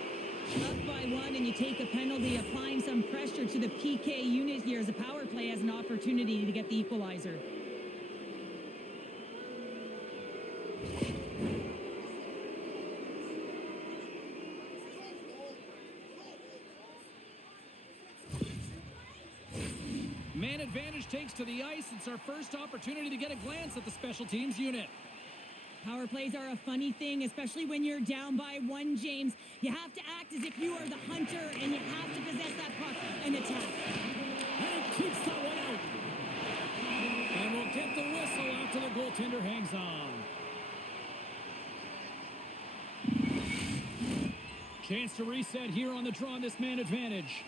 Up by one and you take a penalty, applying some pressure to the PK unit here as the power play has an opportunity to get the equalizer. Man advantage takes to the ice. It's our first opportunity to get a glance at the special teams unit. Power plays are a funny thing, especially when you're down by one, James. You have to act as if you are the hunter, and you have to possess that puck and attack. And it keeps that one out. And we'll get the whistle after the goaltender hangs on. Chance to reset here on the draw on this man advantage.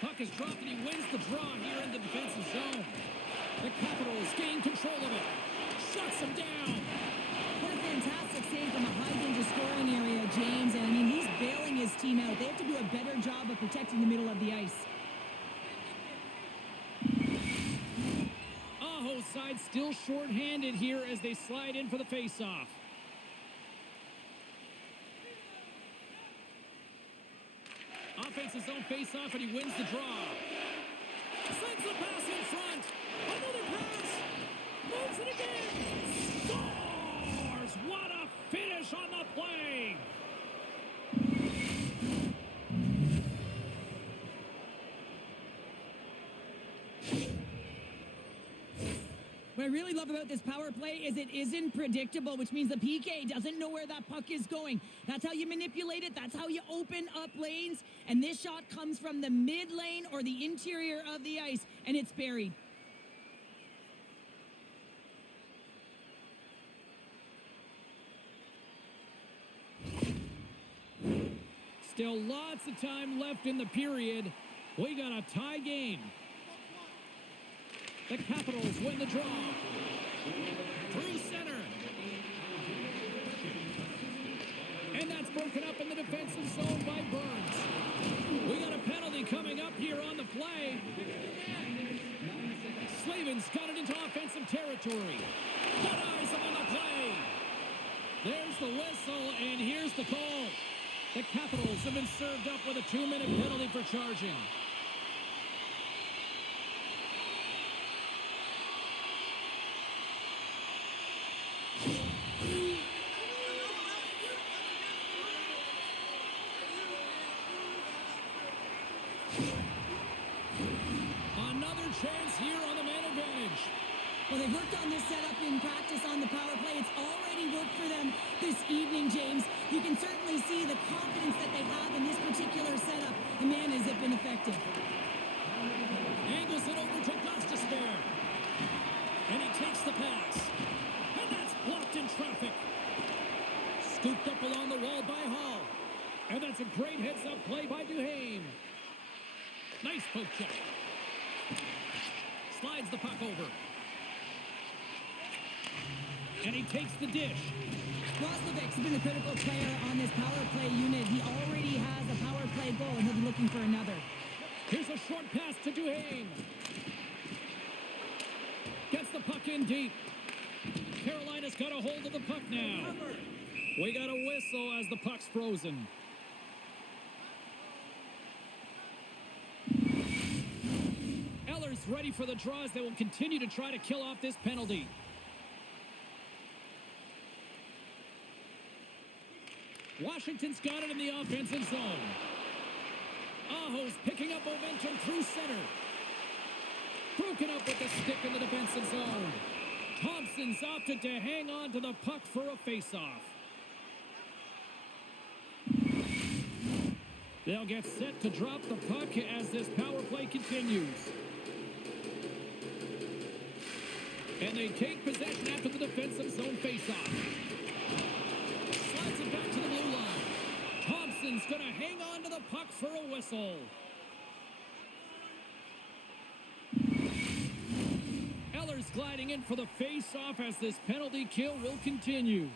Puck is dropped and he wins the draw here in the defensive zone. The Capitals gain control of it. Shuts him down. What a fantastic save from a high-danger scoring area, James. And, I mean, he's bailing his team out. They have to do a better job of protecting the middle of the ice. Aho's side still short-handed here as they slide in for the face-off. offensive zone face-off, and he wins the draw. Sends the pass in front. Another pass. Moves it again. Scores! What a finish on the play. What I really love about this power play is it isn't predictable, which means the PK doesn't know where that puck is going. That's how you manipulate it. That's how you open up lanes. And this shot comes from the mid lane or the interior of the ice, and it's buried. Still lots of time left in the period. We got a tie game. The Capitals win the draw. Through center. And that's broken up in the defensive zone by Burns. We got a penalty coming up here on the play. Slavin's got it into offensive territory. Denies him on the play. There's the whistle, and here's the call. The Capitals have been served up with a 2-minute penalty for charging. Another chance here on the man advantage. Well, they've worked on this setup in practice on the power play. It's already worked for them this evening, James. You can certainly see the confidence that they have in this particular setup. And man, has it been effective. Angles it over to Gostisbehere. And he takes the pass. And that's blocked in traffic. Scooped up along the wall by Hall. And that's a great heads-up play by Duhaime. Nice poke check. Slides the puck over. And he takes the dish. Roslovic's been a critical player on this power play unit. He already has a power play goal, and he'll be looking for another. Here's a short pass to Duhaime. Gets the puck in deep. Carolina's got a hold of the puck now. We got a whistle as the puck's frozen. Eller's ready for the draws. They will continue to try to kill off this penalty. Washington's got it in the offensive zone. Aho's picking up momentum through center. Broken up with the stick in the defensive zone. Thompson's opted to hang on to the puck for a face-off. They'll get set to drop the puck as this power play continues. And they take possession after the defensive zone face-off. Slides it back to the blue line. Thompson's going to hang on to the puck for a whistle. Eller's gliding in for the face-off as this penalty kill will continue.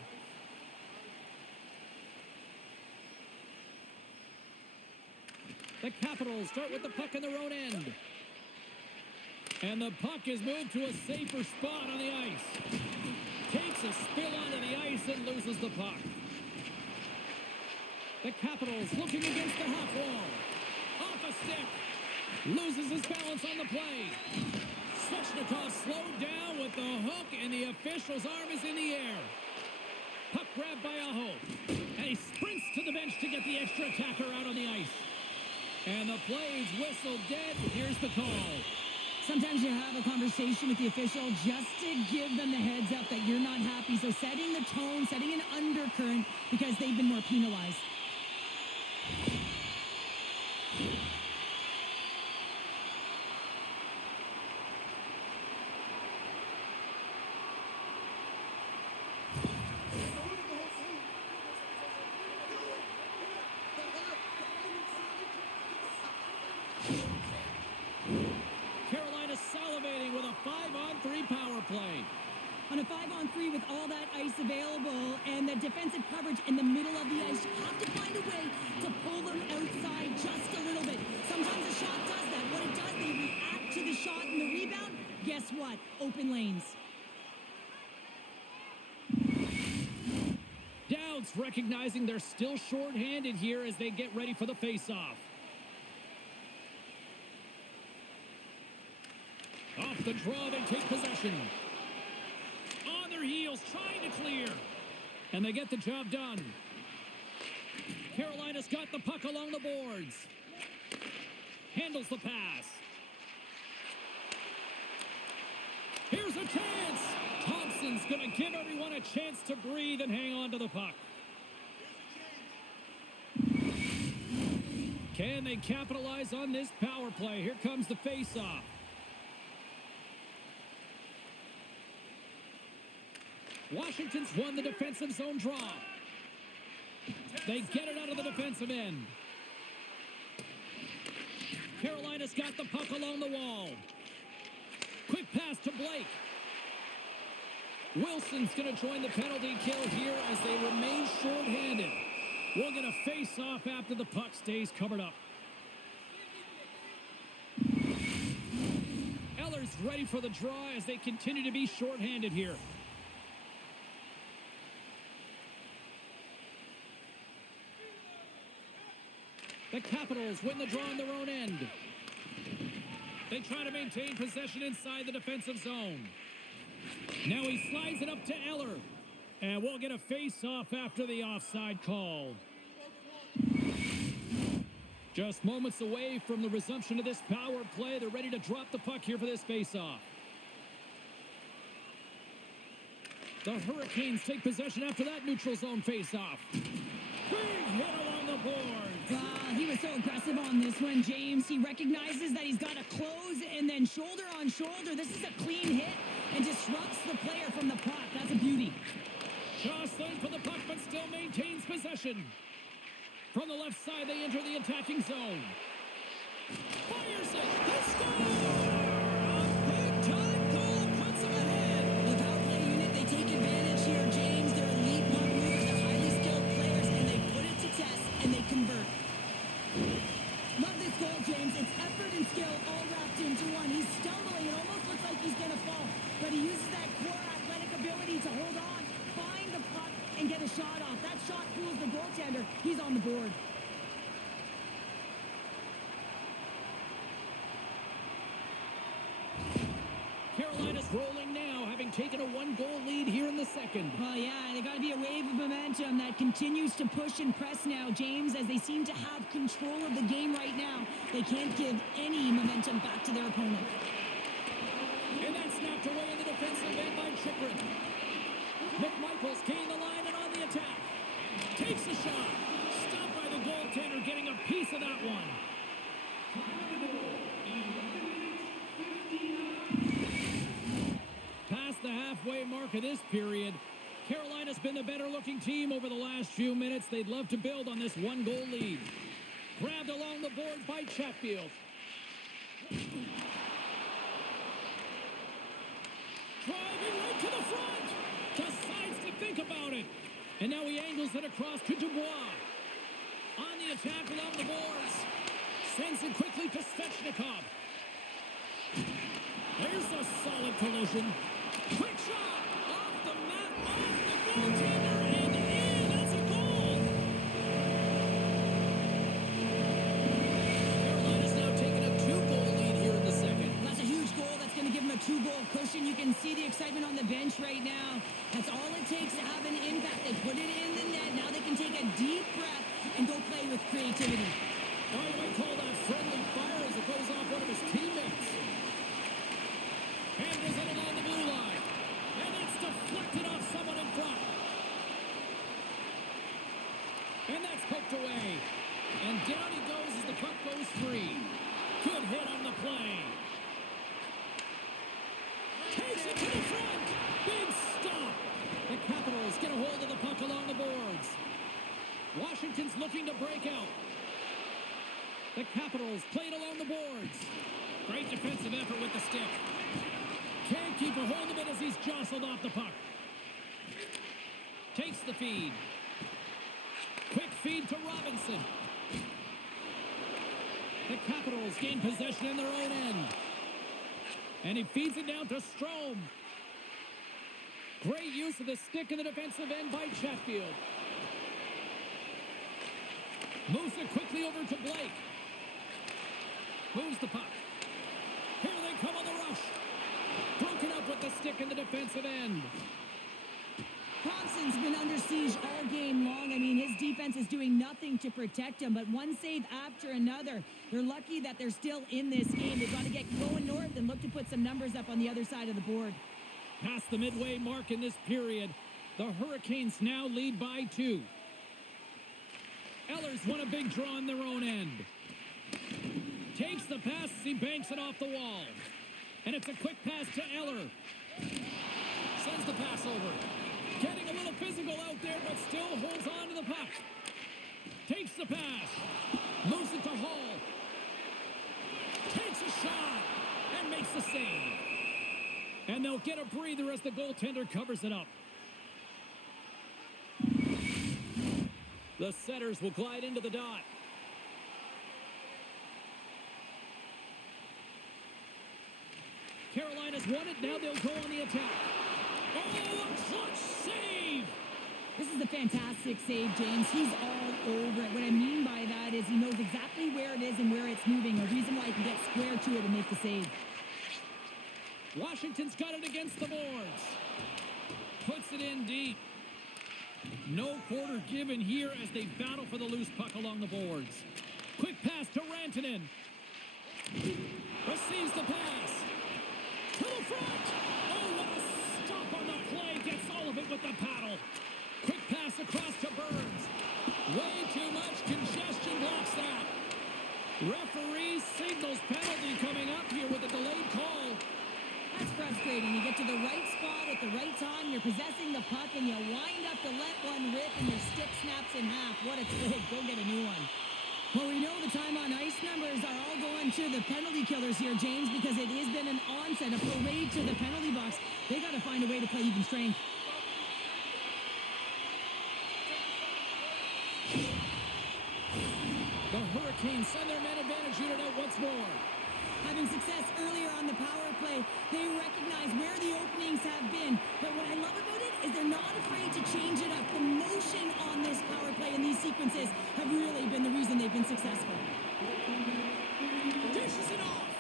The Capitals start with the puck in their own end. And the puck is moved to a safer spot on the ice. Takes a spill onto the ice and loses the puck. The Capitals looking against the half wall. Off a stick. Loses his balance on the play. Svechnikov slowed down with the hook, and the official's arm is in the air. Puck grabbed by Aho. And he sprints to the bench to get the extra attacker out on the ice. And the play's whistled dead. Here's the call. Sometimes you have a conversation with the official just to give them the heads up that you're not happy. So setting the tone, setting an undercurrent because they've been more penalized. Carolina salivating with a 5-on-3 power play. On a 5-on-3 with all that ice available and the defensive coverage in the middle of the ice, you have to find a way to pull them outside just a little bit. Sometimes a shot does that. What it does, they react to the shot and the rebound. Guess what? Open lanes. Dowds recognizing they're still short-handed here as they get ready for the face-off. off the draw, they take possession. On their heels, trying to clear. And they get the job done. Carolina's got the puck along the boards. Handles the pass. Here's a chance. Thompson's going to give everyone a chance to breathe and hang on to the puck. Can they capitalize on this power play? Here comes the face-off. Washington's won the defensive zone draw. They get it out of the defensive end. Carolina's got the puck along the wall. Quick pass to Blake. Wilson's going to join the penalty kill here as they remain shorthanded. We'll get a face-off after the puck stays covered up. Eller's ready for the draw as they continue to be shorthanded here. The Capitals win the draw on their own end. They try to maintain possession inside the defensive zone. Now he slides it up to Eller. And we'll get a face-off after the offside call. Just moments away from the resumption of this power play. They're ready to drop the puck here for this face-off. The Hurricanes take possession after that neutral zone face-off. Big hit along the boards. He was so aggressive on this one, James. He recognizes that he's got to close and then shoulder on shoulder. This is a clean hit and disrupts the player from the puck. That's a beauty. Jostling for the puck, but still maintains possession. From the left side, they enter the attacking zone. Fires it. They score! A big-time goal puts them ahead. The power play unit, they take advantage here, James. They're elite puck movers, they're highly skilled players, and they put it to test, and they convert. Love this goal, James. It's effort and skill all wrapped into one. He's stumbling. It almost looks like he's going to fall, but he uses that core athletic ability to hold on, find the puck, and get a shot off. That shot fools the goaltender. He's on the board. Carolina's rolling now, having taken a one-goal lead here in the second. Oh, yeah, they got to be a wave of momentum that continues to push and press now, James, as they seem to have control of the game right now. They can't give any momentum back to their opponent. And that's snapped away in the defensive end by Chikrin. McMichael's gained the line and on the attack. Takes a shot. Stopped by the goaltender, getting a piece of that one. Past the halfway mark of this period, Carolina's been the better-looking team over the last few minutes. They'd love to build on this one-goal lead. Grabbed along the board by Chatfield. Driving right to the front. Decides to think about it. And now he angles it across to Dubois. On the attack along the boards. Sends it quickly to Svechnikov. There's a solid collision. Quick shot. Off the mat, off the goaltender, and in. That's a goal. Carolina's now taking a 2-goal lead here in the second. That's a huge goal. That's going to give them a 2-goal cushion. You can see the excitement on the bench right now. That's all it takes to have an impact. They put it in the net. Now they can take a deep breath and go play with creativity. Oh, you might call that friendly fire as it goes off one of his teammates. Handles it along the blue line. And it's deflected off someone in front. And that's poked away. And down he goes as the puck goes free. Good hit on the play. Takes it to the front. Big stop. The Capitals get a hold of the puck along the boards. Washington's looking to break out. The Capitals played along the boards. Great defensive effort with the stick. Can't keep a hold of it as he's jostled off the puck. Takes the feed. Quick feed to Robinson. The Capitals gain possession in their own end. And he feeds it down to Strome. Great use of the stick in the defensive end by Chatfield. Moves it quickly over to Blake. Moves the puck. Here they come on the rush. the stick in the defensive end. Thompson's been under siege all game long. I mean, his defense is doing nothing to protect him, but one save after another. They're lucky that they're still in this game. They've got to get going north and look to put some numbers up on the other side of the board. Past the midway mark in this period, the Hurricanes now lead by 2. Eller's won a big draw on their own end. Takes the pass as he banks it off the wall. And it's a quick pass to Eller. Sends the pass over. Getting a little physical out there, but still holds on to the puck. Takes the pass. Moves it to Hall. Takes a shot and makes the save. And they'll get a breather as the goaltender covers it up. The setters will glide into the dot. Carolina's won it. Now they'll go on the attack. Oh, a clutch save! This is a fantastic save, James. He's all over it. What I mean by that is he knows exactly where it is and where it's moving. A reason why he can get square to it and make the save. Washington's got it against the boards. Puts it in deep. No quarter given here as they battle for the loose puck along the boards. Quick pass to Rantanen. Receives the pass. To the front. Oh, what a stop on the play. Gets all of it with the paddle. Quick pass across to Burns. Way too much congestion blocks that. Referee signals penalty coming up here with a delayed call. That's frustrating. You get to the right spot at the right time, you're possessing the puck, and you wind up to let one rip, and your stick snaps in half. What a twig. Go get a new one. Well, we know the time on ice numbers are all going to the penalty killers here, James, because it has been an onset, a parade to the penalty box. They got to find a way to play even strength. The Hurricanes send their man advantage unit out once more. Having success earlier on the power play, they recognize where the openings have been. But what I love about it is they're not afraid to change it up. The motion on this power play and these sequences have really been the reason they've been successful. Dishes it off.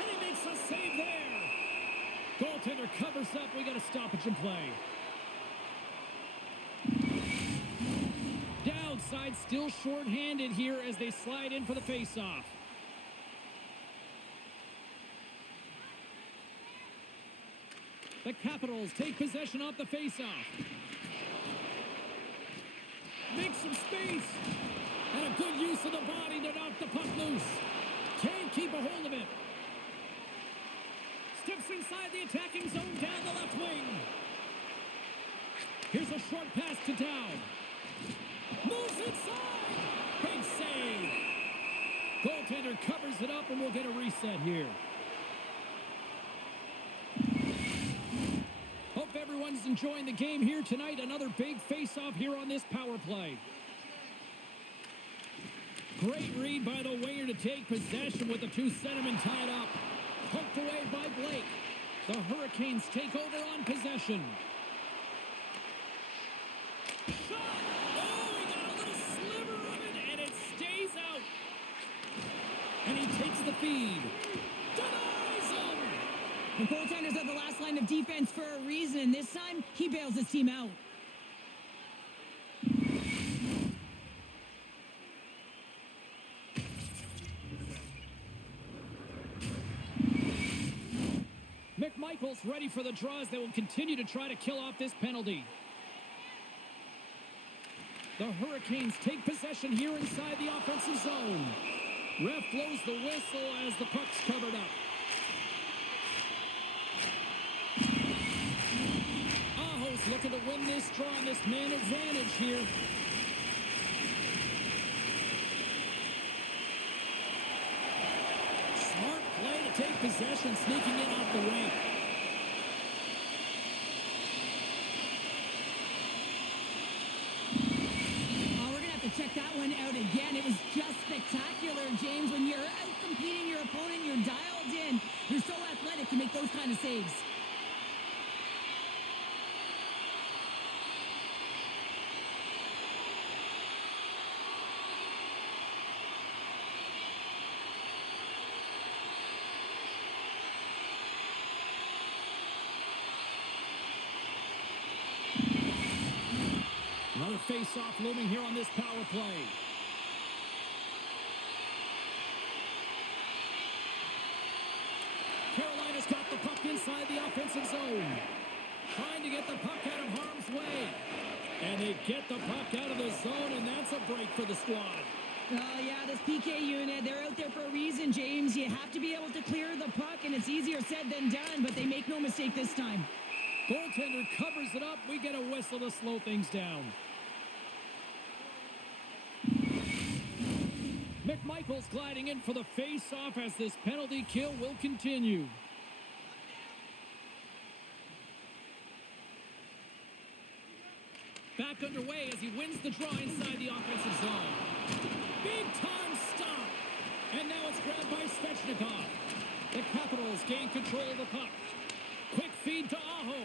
And he makes a save there. Goaltender covers up. We got a stoppage in play. Downside still shorthanded here as they slide in for the faceoff. The Capitals take possession off the faceoff. Make some space. And a good use of the body to knock the puck loose. Can't keep a hold of it. Steps inside the attacking zone down the left wing. Here's a short pass to Down. Moves inside. Big save. Goaltender covers it up and we'll get a reset here. Hope everyone's enjoying the game here tonight. Another big face-off here on this power play. Great read by the winger to take possession with the two centermen tied up. Poked away by Blake. The Hurricanes take over on possession. Shot! Oh, he got a little sliver of it, and it stays out. And he takes the feed. Denies him! The goaltenders are the last line of defense for a reason, and this time, he bails his team out. McMichael's ready for the draws. They will continue to try to kill off this penalty. The Hurricanes take possession here inside the offensive zone. Ref blows the whistle as the puck's covered up. Aho's looking to win this draw on this man advantage here. Smart play to take possession, sneaking in off the wing. Oh, we're going to have to check that one out again. It was just spectacular, James. When you're out competing your opponent, you're dialed in. You're so athletic, you make those kind of saves. Another face-off looming here on this power play. Carolina's got the puck inside the offensive zone. Trying to get the puck out of harm's way. And they get the puck out of the zone, and that's a break for the squad. Oh, yeah, this PK unit, they're out there for a reason, James. You have to be able to clear the puck, and it's easier said than done, but they make no mistake this time. Goaltender covers it up. We get a whistle to slow things down. McMichael's gliding in for the face-off as this penalty kill will continue. Back underway as he wins the draw inside the offensive zone. Big-time stop. And now it's grabbed by Svechnikov. The Capitals gain control of the puck. Quick feed to Aho.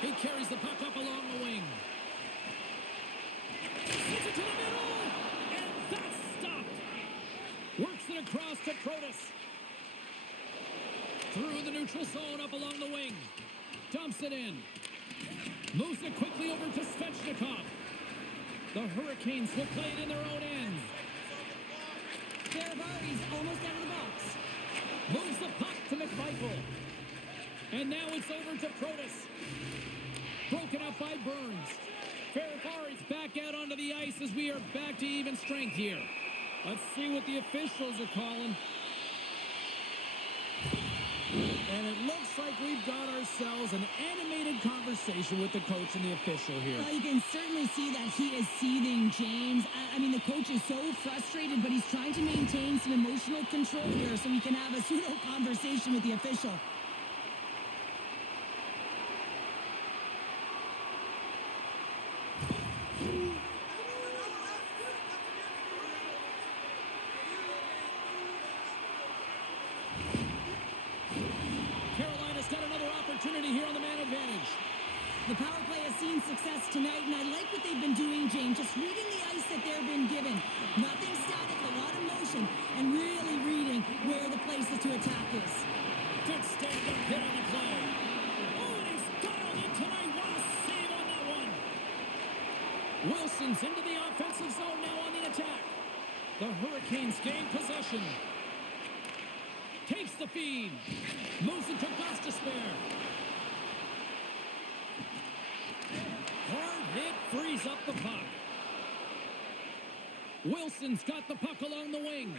He carries the puck up along the wing. Sends it to the middle. And that's stopped. Works it across to Protas. Through the neutral zone up along the wing. Dumps it in. Moves it quickly over to Svechnikov. The Hurricanes will play it in their own end. Ferrari's almost out of the box. Moves the puck to McMichael. And now it's over to Protas. Broken up by Burns. Ferrari's back out onto the ice as we are back to even strength here. Let's see what the officials are calling. And it looks like we've got ourselves an animated conversation with the coach and the official here. Well, you can certainly see that he is seething, James. I mean, the coach is so frustrated, but he's trying to maintain some emotional control here so he can have a pseudo conversation with the official. Here on the man advantage. The power play has seen success tonight, and I like what they've been doing, James. Just reading the ice that they've been given. Nothing static, a lot of motion, and really reading where the places to attack is. Good stand-up hit on the play. Oh, and he's dialed in tonight. What a save on that one. Wilson's into the offensive zone now on the attack. The Hurricanes gain possession. Takes the feed. Moves it to Gostisbehere. Hard hit frees up the puck. Wilson's got the puck along the wing.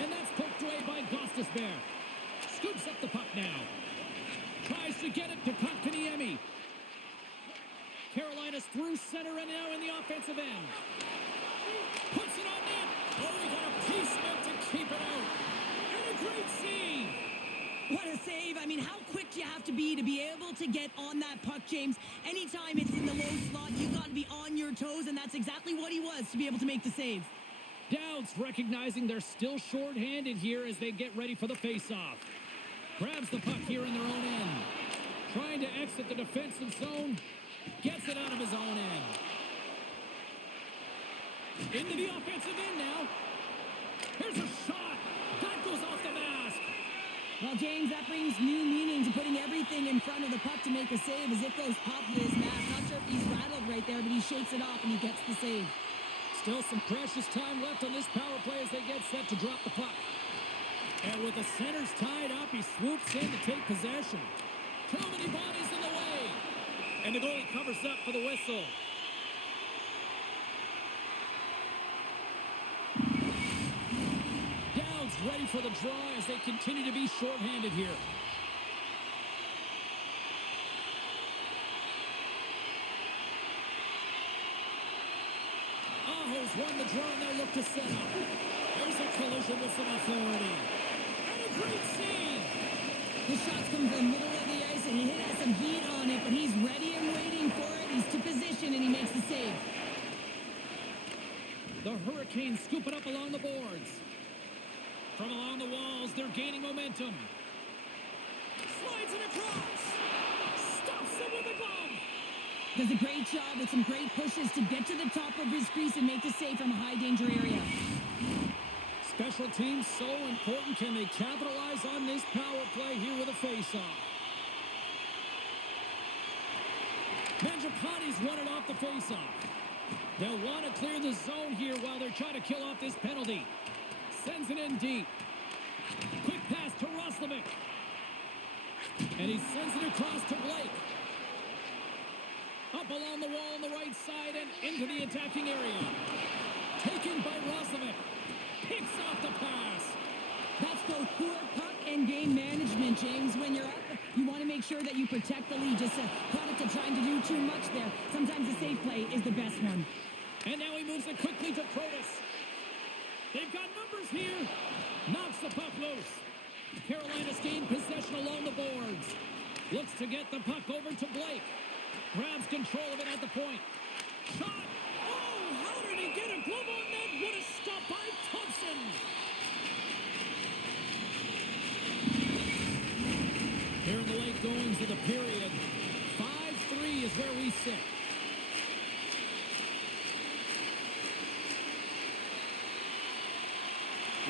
And that's poked away by Gostisbehere. Scoops up the puck now. Tries to get it to Kotkaniemi. Carolina's through center and now in the offensive end. Puts it on net. Oh, he got a piece meant to keep it out. And a great save. What a save. I mean, how quick do you have to be able to get on that puck, James? Anytime it's in the low slot, you've got to be on your toes, and that's exactly what he was to be able to make the save. Dowds recognizing they're still short-handed here as they get ready for the face-off. Grabs the puck here in their own end. Trying to exit the defensive zone. Gets it out of his own end. Into the offensive end now. Here's a shot. That goes off the mask. Well, James, that brings new meaning to putting everything in front of the puck to make a save as it goes off of his mask. Not sure if he's rattled right there, but he shakes it off and he gets the save. Still some precious time left on this power play as they get set to drop the puck. And with the centers tied up, he swoops in to take possession. Too many bodies in the way. And the goalie covers up for the whistle. Dowds ready for the draw as they continue to be shorthanded here. Aho's won the draw and they'll look to set up. There's a collision with some authority. And a great save. The shots come from the middle of the ice and he has some heat on it, but he's ready and waiting for it. He's to position and he makes the save. The Hurricanes scoop it up along the boards. From along the walls, they're gaining momentum. Slides it across. Stops it with a glove. Does a great job with some great pushes to get to the top of his crease and make the save from a high-danger area. Special teams so important. Can they capitalize on this power play here with a face-off? Japanis won it off the faceoff. They'll want to clear the zone here while they're trying to kill off this penalty. Sends it in deep. Quick pass to Roslovic. And he sends it across to Blake. Up along the wall on the right side and into the attacking area. Taken by Roslovic. Picks off the pass. That's both poor puck and game management, James. When you're up, you want to make sure that you protect the lead. Just a product of trying to do too much there. Sometimes the safe play is the best one. And now he moves it quickly to Protas. They've got numbers here. Knocks the puck loose. Carolina's gained possession along the boards. Looks to get the puck over to Blake. Grabs control of it at the point. Shot! Oh, how did he get a glove on net? What a stop by Thompson! Here in the late goings of the period, 5-3 is where we sit.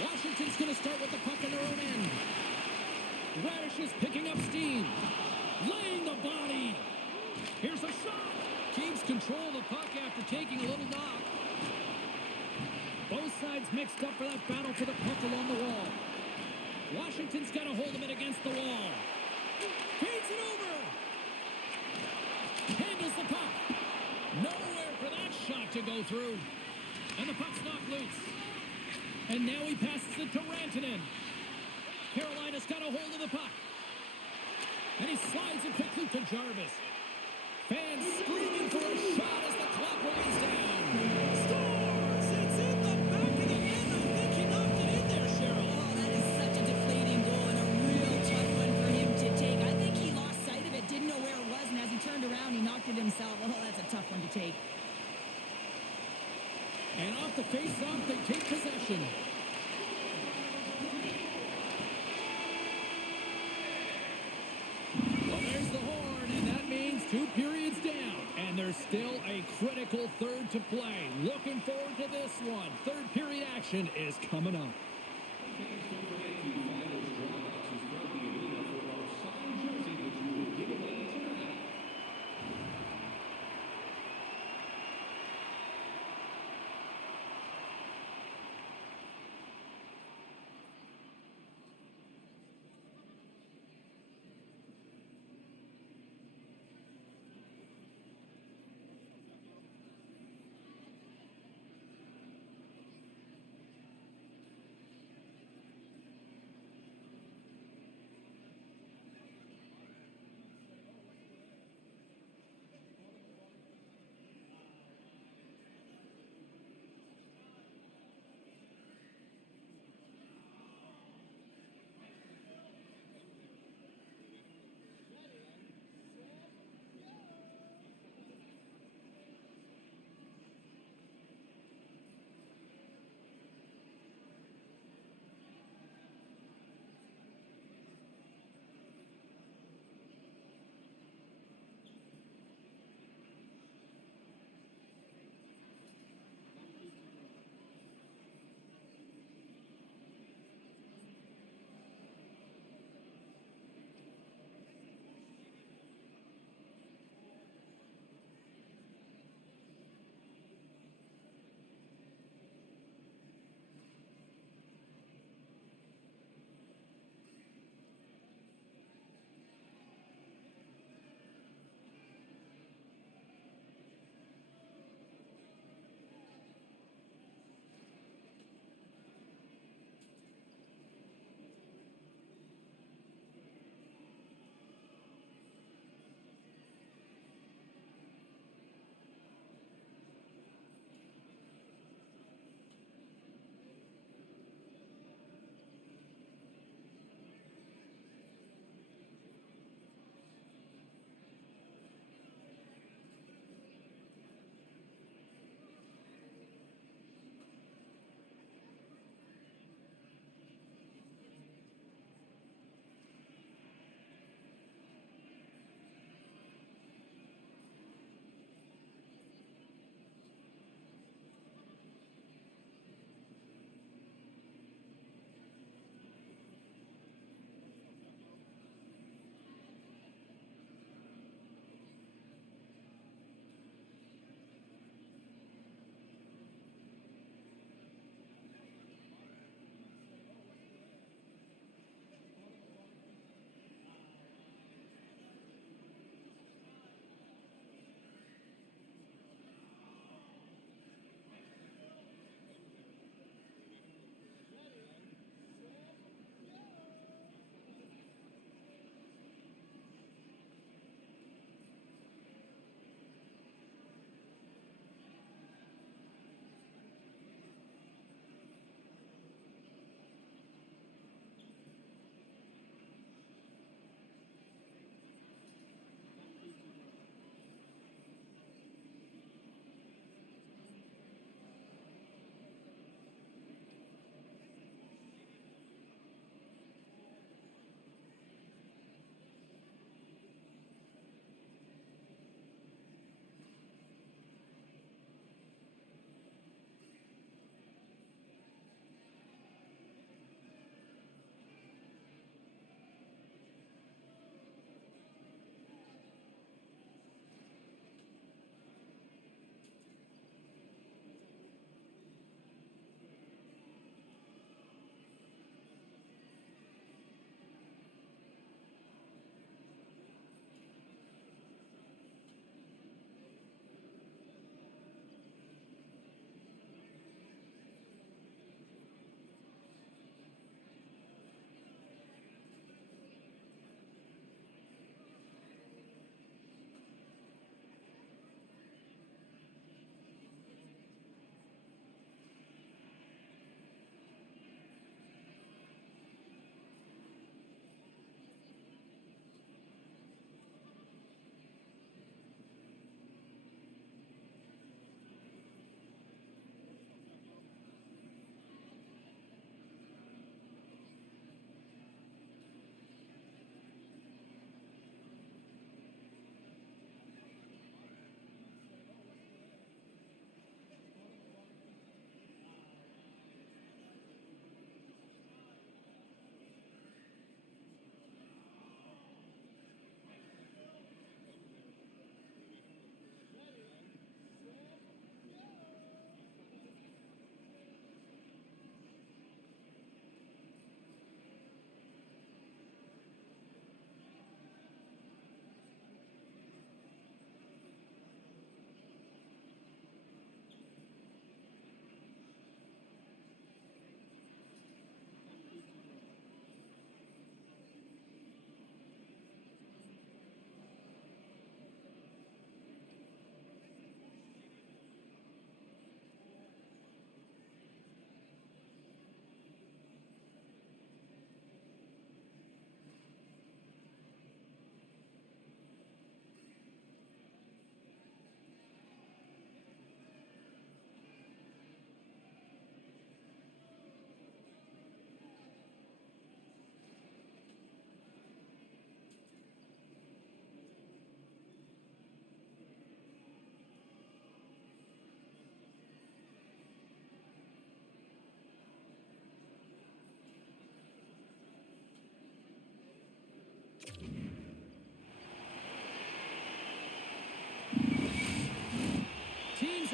Washington's going to start with the puck in their own end. Radish is picking up steam. Laying the body. Here's a shot. Keeps control of the puck after taking a little knock. Both sides mixed up for that battle for the puck along the wall. Washington's got a hold of it against the wall. Feeds it over. Handles the puck. Nowhere for that shot to go through. And the puck's knocked loose. And now he passes it to Rantanen. Carolina's got a hold of the puck. And he slides it quickly to Jarvis. Fans screaming for a shot as the clock winds down. Scores! It's in the back of the end. I think he knocked it in there, Cheryl. Oh, that is such a deflating goal and a real tough one for him to take. I think he lost sight of it, didn't know where it was, and as he turned around, he knocked it himself. Oh, that's a tough one to take. And off the face-off, they take possession. Well, there's the horn, and that means 2 periods down. And there's still a critical third to play. Looking forward to this one. Third period action is coming up.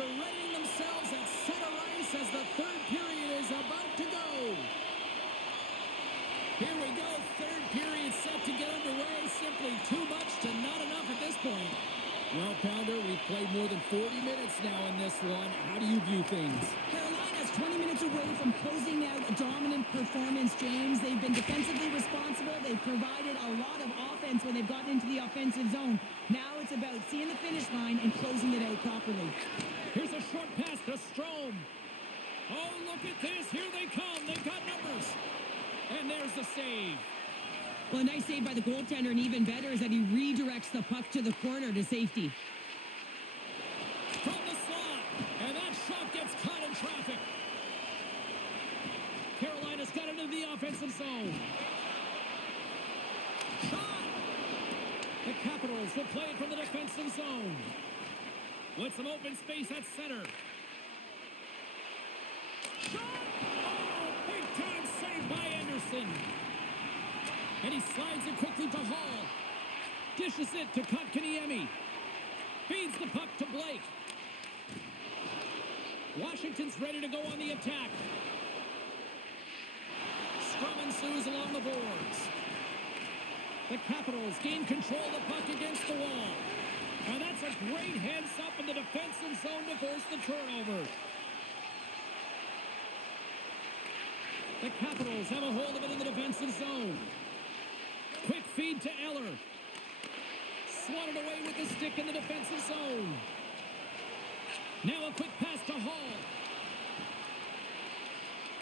are readying themselves at center ice as the third period is about to go. Here we go, third period set to get underway. Simply too much to not enough at this point. Well, Pounder, we've played more than 40 minutes now in this one. How do you view things? Carolina's 20 minutes away from closing out a dominant performance, James. They've been defensively responsible. They've provided a lot of offense when they've gotten into the offensive zone. Now it's about seeing the finish line and closing it out properly. Here's a short pass to Strome. Oh, look at this. Here they come. They've got numbers. And there's the save. Well, a nice save by the goaltender, and even better is that he redirects the puck to the corner to safety. From the slot, and that shot gets caught in traffic. Carolina's got it into the offensive zone. Shot! The Capitals will play it from the defensive zone. With some open space at center. Shot! Oh, big-time save by Anderson. And he slides it quickly to Hall. Dishes it to Kotkaniemi. Feeds the puck to Blake. Washington's ready to go on the attack. Scrum ensues along the boards. The Capitals gain control of the puck against the wall. And that's a great heads-up in the defensive zone to force the turnover. The Capitals have a hold of it in the defensive zone. Quick feed to Eller. Swatted away with the stick in the defensive zone. Now a quick pass to Hall.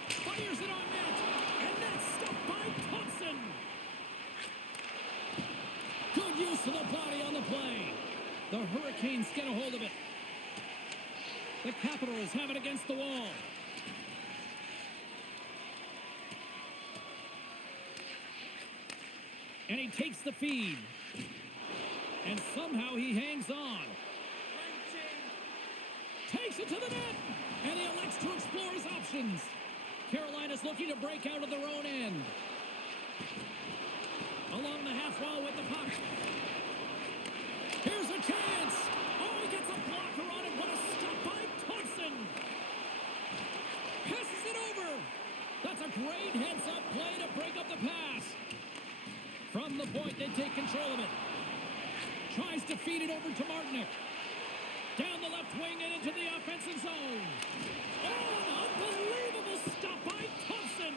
Fires it on net. And that's stopped by Thompson. Good use of the body on the play. The Hurricanes get a hold of it. The Capitals have it against the wall. And he takes the feed. And somehow he hangs on. Takes it to the net. And he elects to explore his options. Carolina's looking to break out of their own end. Along the half wall with the puck. Here's a chance. Oh, he gets a blocker on it. What a stop by Thompson. Passes it over. That's a great heads-up play to break up the pass. From the point, they take control of it. Tries to feed it over to Martinick. Down the left wing and into the offensive zone. Oh, an unbelievable stop by Thompson.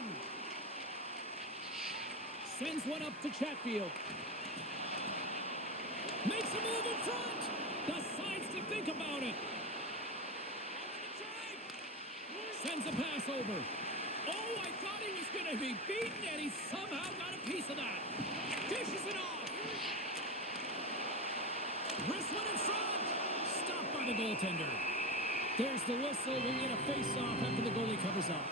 Sends one up to Chatfield. Makes a move in front. Decides to think about it. Sends a pass over. Oh, I thought he was going to be beaten, and he somehow got a piece of that. Dishes it off. Wrist one in front. Stopped by the goaltender. There's the whistle. We'll get a face-off after the goalie covers up.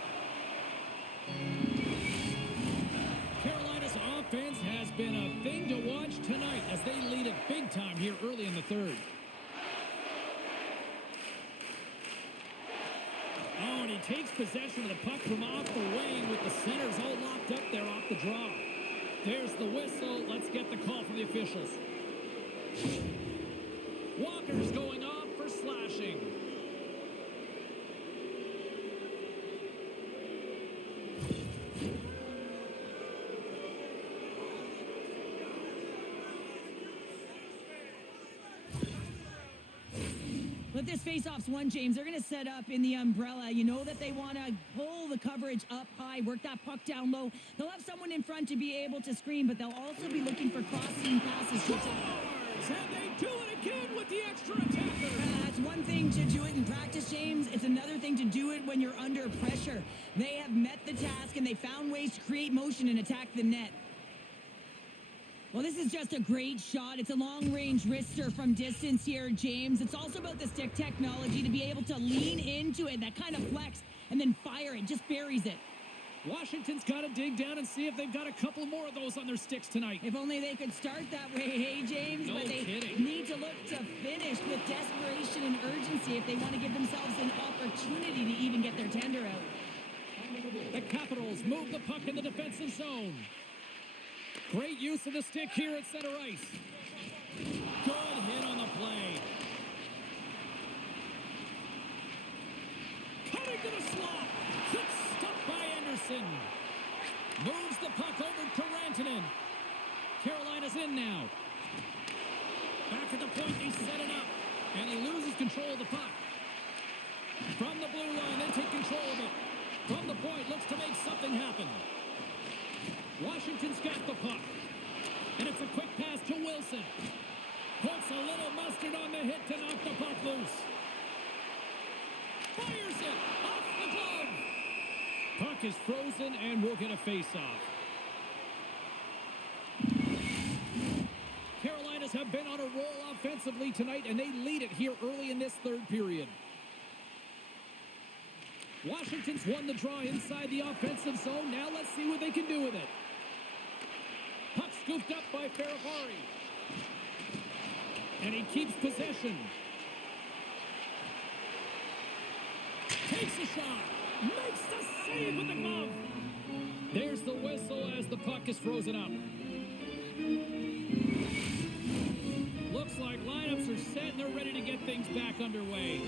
Carolina's offense has been a thing to watch tonight as they lead it big time here early in the third. Oh, and he takes possession of the puck from off the wing with the centers all locked up there off the draw. There's the whistle. Let's get the call from the officials. Walker's going off for slashing. But this face-off's won, James. They're going to set up in the umbrella. You know that they want to pull the coverage up high, work that puck down low. They'll have someone in front to be able to screen, but they'll also be looking for crossing passes. And they do it again with the extra attacker. That's one thing to do it in practice, James. It's another thing to do it when you're under pressure. They have met the task, and they found ways to create motion and attack the net. Well, this is just a great shot. It's a long-range wrister from distance here, James. It's also about the stick technology to be able to lean into it, that kind of flex, and then fire it. Just buries it. Washington's got to dig down and see if they've got a couple more of those on their sticks tonight. If only they could start that way, hey, James. No but they kidding. need to look to finish with desperation and urgency if they want to give themselves an opportunity to even get their tender out. The Capitals move the puck in the defensive zone. Great use of the stick here at center ice. Good hit on the play. Draws in now. Back at the point, they set it up. And he loses control of the puck. From the blue line, they take control of it. From the point, looks to make something happen. Washington's got the puck. And it's a quick pass to Wilson. Puts a little mustard on the hit to knock the puck loose. Fires it off the glove. Puck is frozen and we'll get a face-off. Carolinas have been on a roll offensively tonight, and they lead it here early in this third period. Washington's won the draw inside the offensive zone. Now let's see what they can do with it. Puck scooped up by Ferrari. And he keeps possession. Takes a shot. Makes the save with the glove. There's the whistle as the puck is frozen up. Looks like lineups are set and they're ready to get things back underway.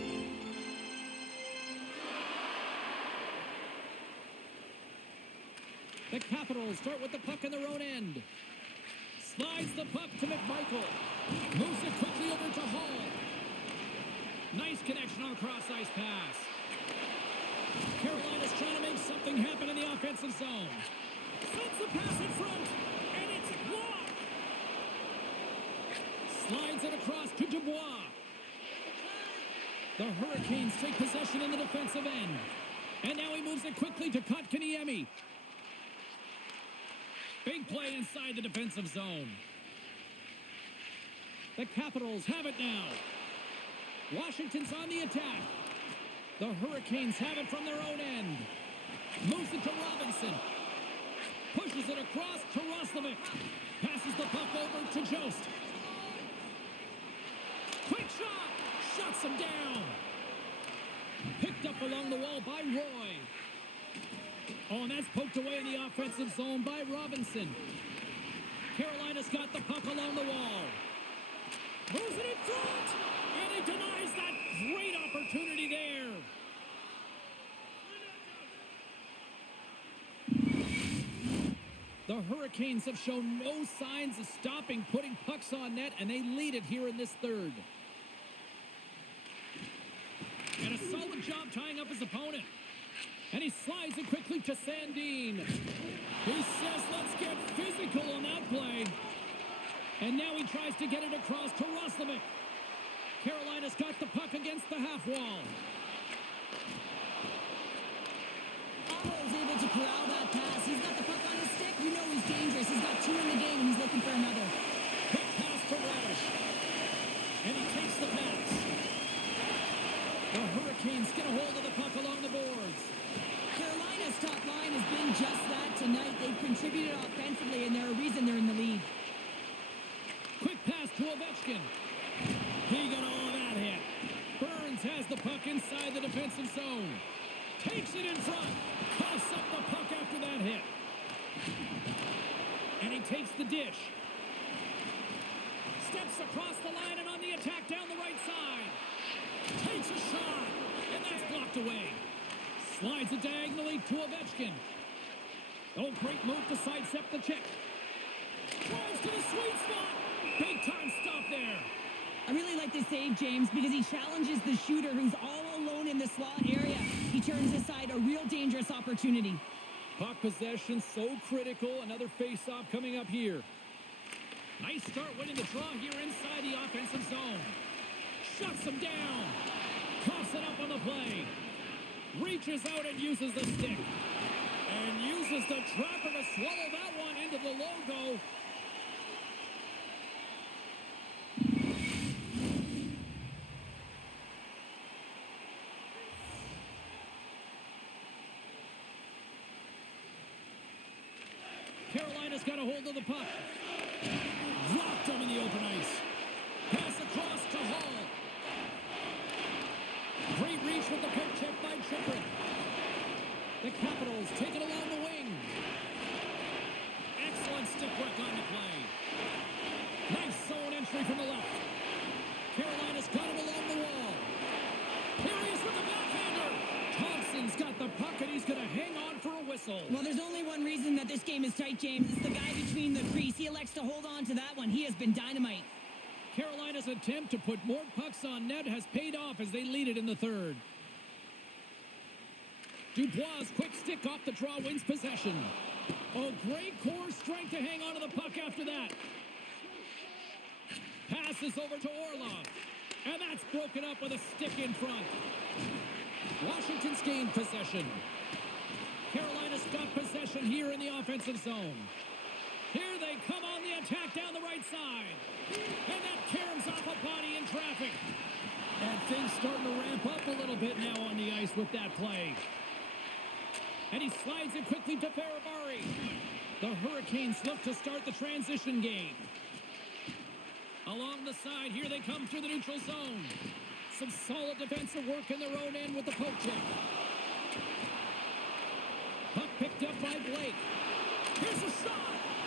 The Capitals start with the puck in their own end. Slides the puck to McMichael. Moves it quickly over to Hall. Nice connection on a cross-ice pass. Carolina's trying to make something happen in the offensive zone. Sends the pass in front, and it's blocked. Slides it across to Dubois. The Hurricanes take possession in the defensive end. And now he moves it quickly to Kotkaniemi. Big play inside the defensive zone. The Capitals have it now. Washington's on the attack. The Hurricanes have it from their own end. Moves it to Robinson. Pushes it across to Roslovic. Passes the puck over to Jost. Quick shot. Shuts him down. Picked up along the wall by Roy. Oh, and that's poked away in the offensive zone by Robinson. Carolina's got the puck along the wall. Moves it in front. And he denies that great opportunity there. The Hurricanes have shown no signs of stopping putting pucks on net, and they lead it here in this third. And a solid job tying up his opponent. And he slides it quickly to Sandin. He says, let's get physical on that play. And now he tries to get it across to Roslovic. Carolina's got the puck against the half wall. Aho's able to corral that pass. He's got the puck on his stick. You know he's dangerous. He's got two in the game, and he's looking for another. Quick pass to Radish. And he takes the pass. The Hurricanes get a hold of the puck along the boards. Carolina's top line has been just that tonight. They've contributed offensively, and they're a reason they're in the lead. Quick pass to Ovechkin. He got all of that hit. Burns has the puck inside the defensive zone. Takes it in front. Coughs up the puck after that hit. And he takes the dish. Steps across the line and on the attack down the right side. Takes a shot. And that's blocked away. Slides it diagonally to Ovechkin. Oh, great move to sidestep the check. Drives to the sweet spot. Big time stop there. I really like this save, James, because he challenges the shooter who's all alone in the slot area. He turns aside a real dangerous opportunity. Puck possession so critical. Another face-off coming up here. Nice start winning the draw here inside the offensive zone. Shuts him down. Coughs it up on the play. Reaches out and uses the stick. And uses the trapper to swallow that one into the logo. Carolina's got a hold of the puck. Rocked him in the open ice. Pass across to Hall. Great reach with the poke check by Chychrun. The Capitals take it along the wing. Excellent stick work on the play. Nice zone entry from the left. Carolina's got him along the wall. Here he is with the backhander. Thompson's got the puck and he's going to hang on for a whistle. Well, there's only one reason that this game is tight, James. It's the guy between the crease. He elects to hold on to that one. He has been dynamite. Carolina's attempt to put more pucks on net has paid off as they lead it in the third. Dubois' quick stick off the draw wins possession. Oh, great core strength to hang on to the puck after that. Passes over to Orlov. And that's broken up with a stick in front. Washington's gained possession. Carolina's got possession here in the offensive zone. Here they come on the attack down the right side. And that caroms off a body in traffic. And things starting to ramp up a little bit now on the ice with that play. And he slides it quickly to Faravari. The Hurricanes look to start the transition game. Along the side, here they come through the neutral zone. Some solid defensive work in their own end with the poke check. Puck picked up by Blake. Here's a shot.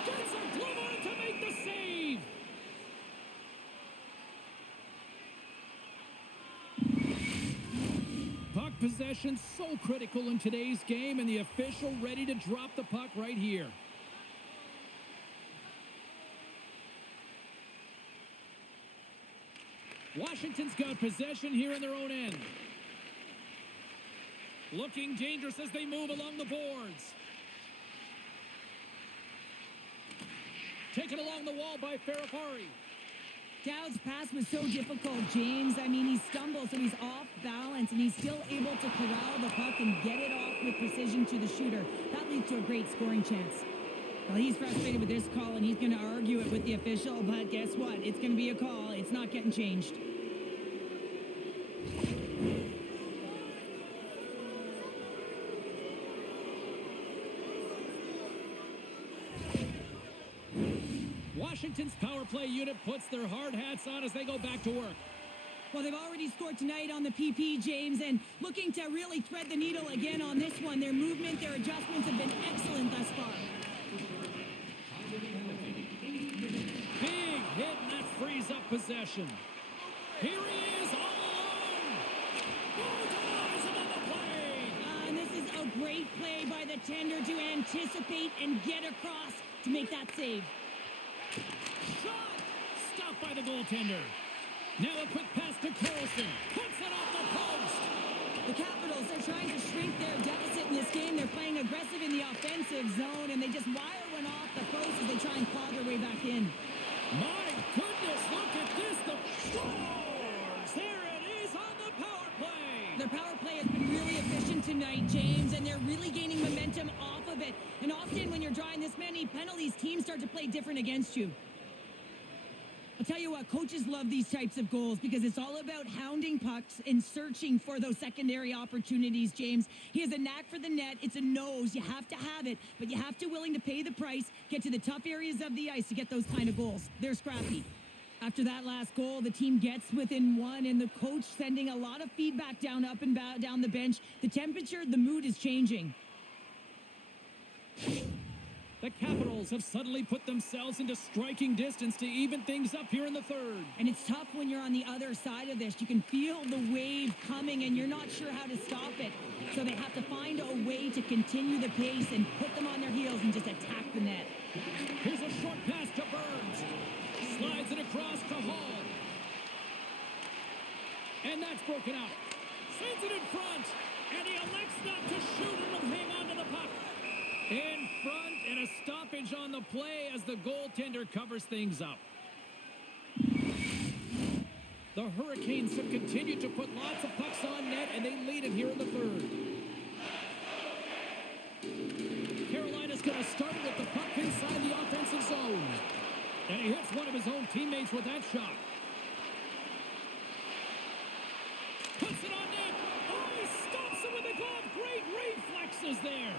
Gets a glove on it to make the save. Puck possession so critical in today's game, and the official ready to drop the puck right here. Washington's got possession here in their own end. Looking dangerous as they move along the boards. Taken along the wall by Faravari. Dowd's pass was so difficult, James. I mean, he stumbles, so he's off balance, and he's still able to corral the puck and get it off with precision to the shooter. That leads to a great scoring chance. Well, he's frustrated with this call, and he's going to argue it with the official, but guess what? It's going to be a call. It's not getting changed. Washington's power play unit puts their hard hats on as they go back to work. Well, they've already scored tonight on the PP, James, and looking to really thread the needle again on this one. Their movement, their adjustments have been excellent thus far. Big hit, and that frees up possession. Here he is, all alone. Oh, denies him on the play. And this is a great play by the tender to anticipate and get across to make that save. Shot! Stopped by the goaltender. Now a quick pass to Carlson. Puts it off the post. The Capitals are trying to shrink their deficit in this game. They're playing aggressive in the offensive zone, and they just wire one off the post as they try and claw their way back in. My goodness, look at this. The scores! There it is on the power play. Their power play has been really efficient tonight, James, and they're really gaining momentum off of it. And often when you're drawing this many penalties, teams start to play different against you. I'll tell you what, coaches love these types of goals because it's all about hounding pucks and searching for those secondary opportunities, James. He has a knack for the net. It's a nose. You have to have it, but you have to willing to pay the price, get to the tough areas of the ice to get those kind of goals. They're scrappy. After that last goal, the team gets within one, and the coach sending a lot of feedback down the bench. The temperature, the mood is changing. The Capitals have suddenly put themselves into striking distance to even things up here in the third. And it's tough when you're on the other side of this. You can feel the wave coming, and you're not sure how to stop it. So they have to find a way to continue the pace and put them on their heels and just attack the net. Here's a short pass to Burns. Slides it across to Hall. And that's broken out. Sends it in front. And he elects not to shoot and will hang on to the puck. In front, and a stoppage on the play as the goaltender covers things up. The Hurricanes have continued to put lots of pucks on net, and they lead it here in the third. Carolina's going to start with the puck inside the offensive zone. And he hits one of his own teammates with that shot. Puts it on net. Oh, he stops it with a glove. Great reflexes there.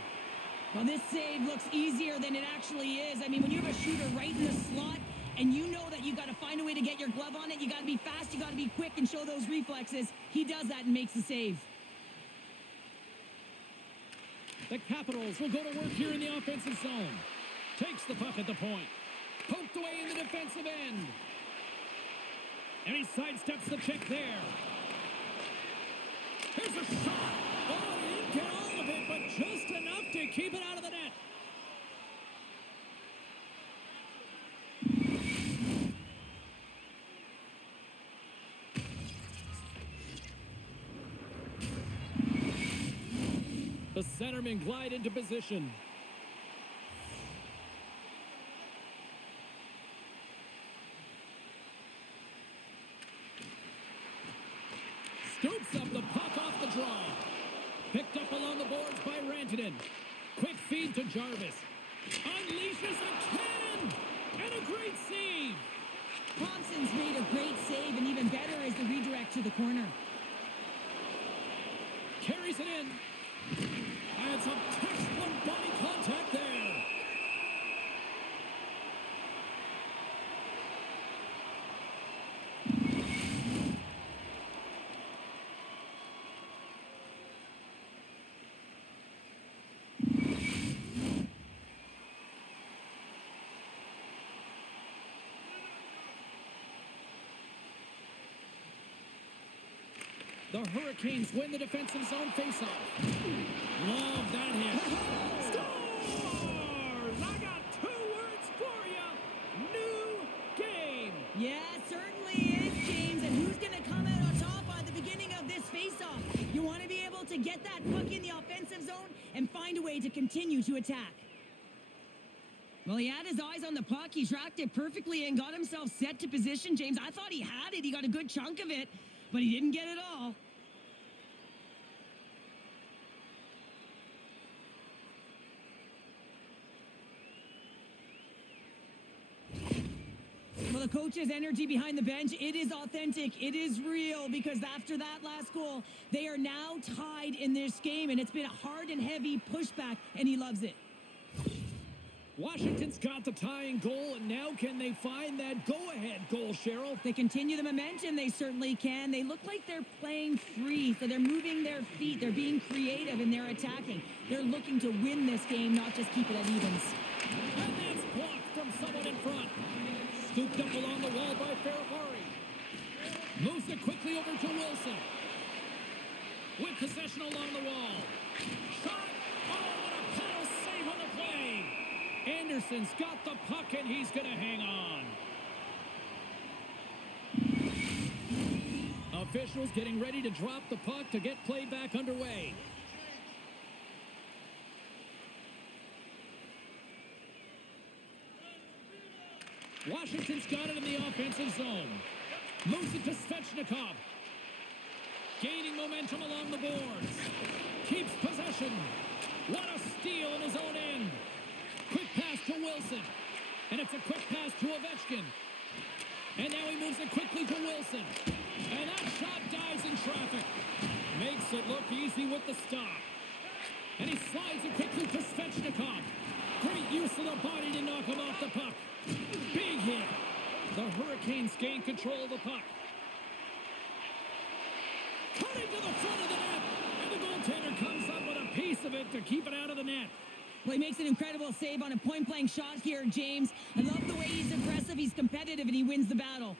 Well, this save looks easier than it actually is. I mean, when you have a shooter right in the slot and you know that you got to find a way to get your glove on it, you got to be fast, you got to be quick and show those reflexes. He does that and makes the save. The Capitals will go to work here in the offensive zone. Takes the puck at the point. Poked away in the defensive end. And he sidesteps the check there. Here's a shot. Oh, he didn't get all of it, but just enough to keep it out of the net. The centermen glide into position. Scoops up the puck off the draw. Picked up along the boards by Rantanen. Quick feed to Jarvis. Unleashes a cannon! And a great save! Thompson's made a great save, and even better is the redirect to the corner. Carries it in. And some textbook body contact there. The Hurricanes win the defensive zone faceoff. Love that hit. Scores! I got 2 words for you. New game. Yeah, certainly is, James. And who's going to come out on top at the beginning of this faceoff? You want to be able to get that puck in the offensive zone and find a way to continue to attack. Well, he had his eyes on the puck. He tracked it perfectly and got himself set to position, James. I thought he had it. He got a good chunk of it, but he didn't get it all. Well, the coach's energy behind the bench, it is authentic. It is real, because after that last goal, they are now tied in this game, and it's been a hard and heavy pushback, and he loves it. Washington's got the tying goal, and now can they find that go-ahead goal, Cheryl? If they continue the momentum, they certainly can. They look like they're playing free, so they're moving their feet. They're being creative, and they're attacking. They're looking to win this game, not just keep it at evens. And that's blocked from someone in front. Scooped up along the wall by Ferrari. Moves it quickly over to Wilson. With possession along the wall. Shot! Oh, what a paddle save on the play! Anderson's got the puck, and he's going to hang on. Officials getting ready to drop the puck to get play back underway. Washington's got it in the offensive zone. Moves it to Svechnikov. Gaining momentum along the boards. Keeps possession. What a steal in his own end. Quick pass to Wilson. And it's a quick pass to Ovechkin. And now he moves it quickly to Wilson. And that shot dives in traffic. Makes it look easy with the stop. And he slides it quickly to Svechnikov. Great use of the body to knock him off the puck. Big hit. The Hurricanes gain control of the puck. Cutting to the front of the net. And the goaltender comes up with a piece of it to keep it out of the net. Well, he makes an incredible save on a point-blank shot here, James. I love the way he's aggressive, he's competitive, and he wins the battle.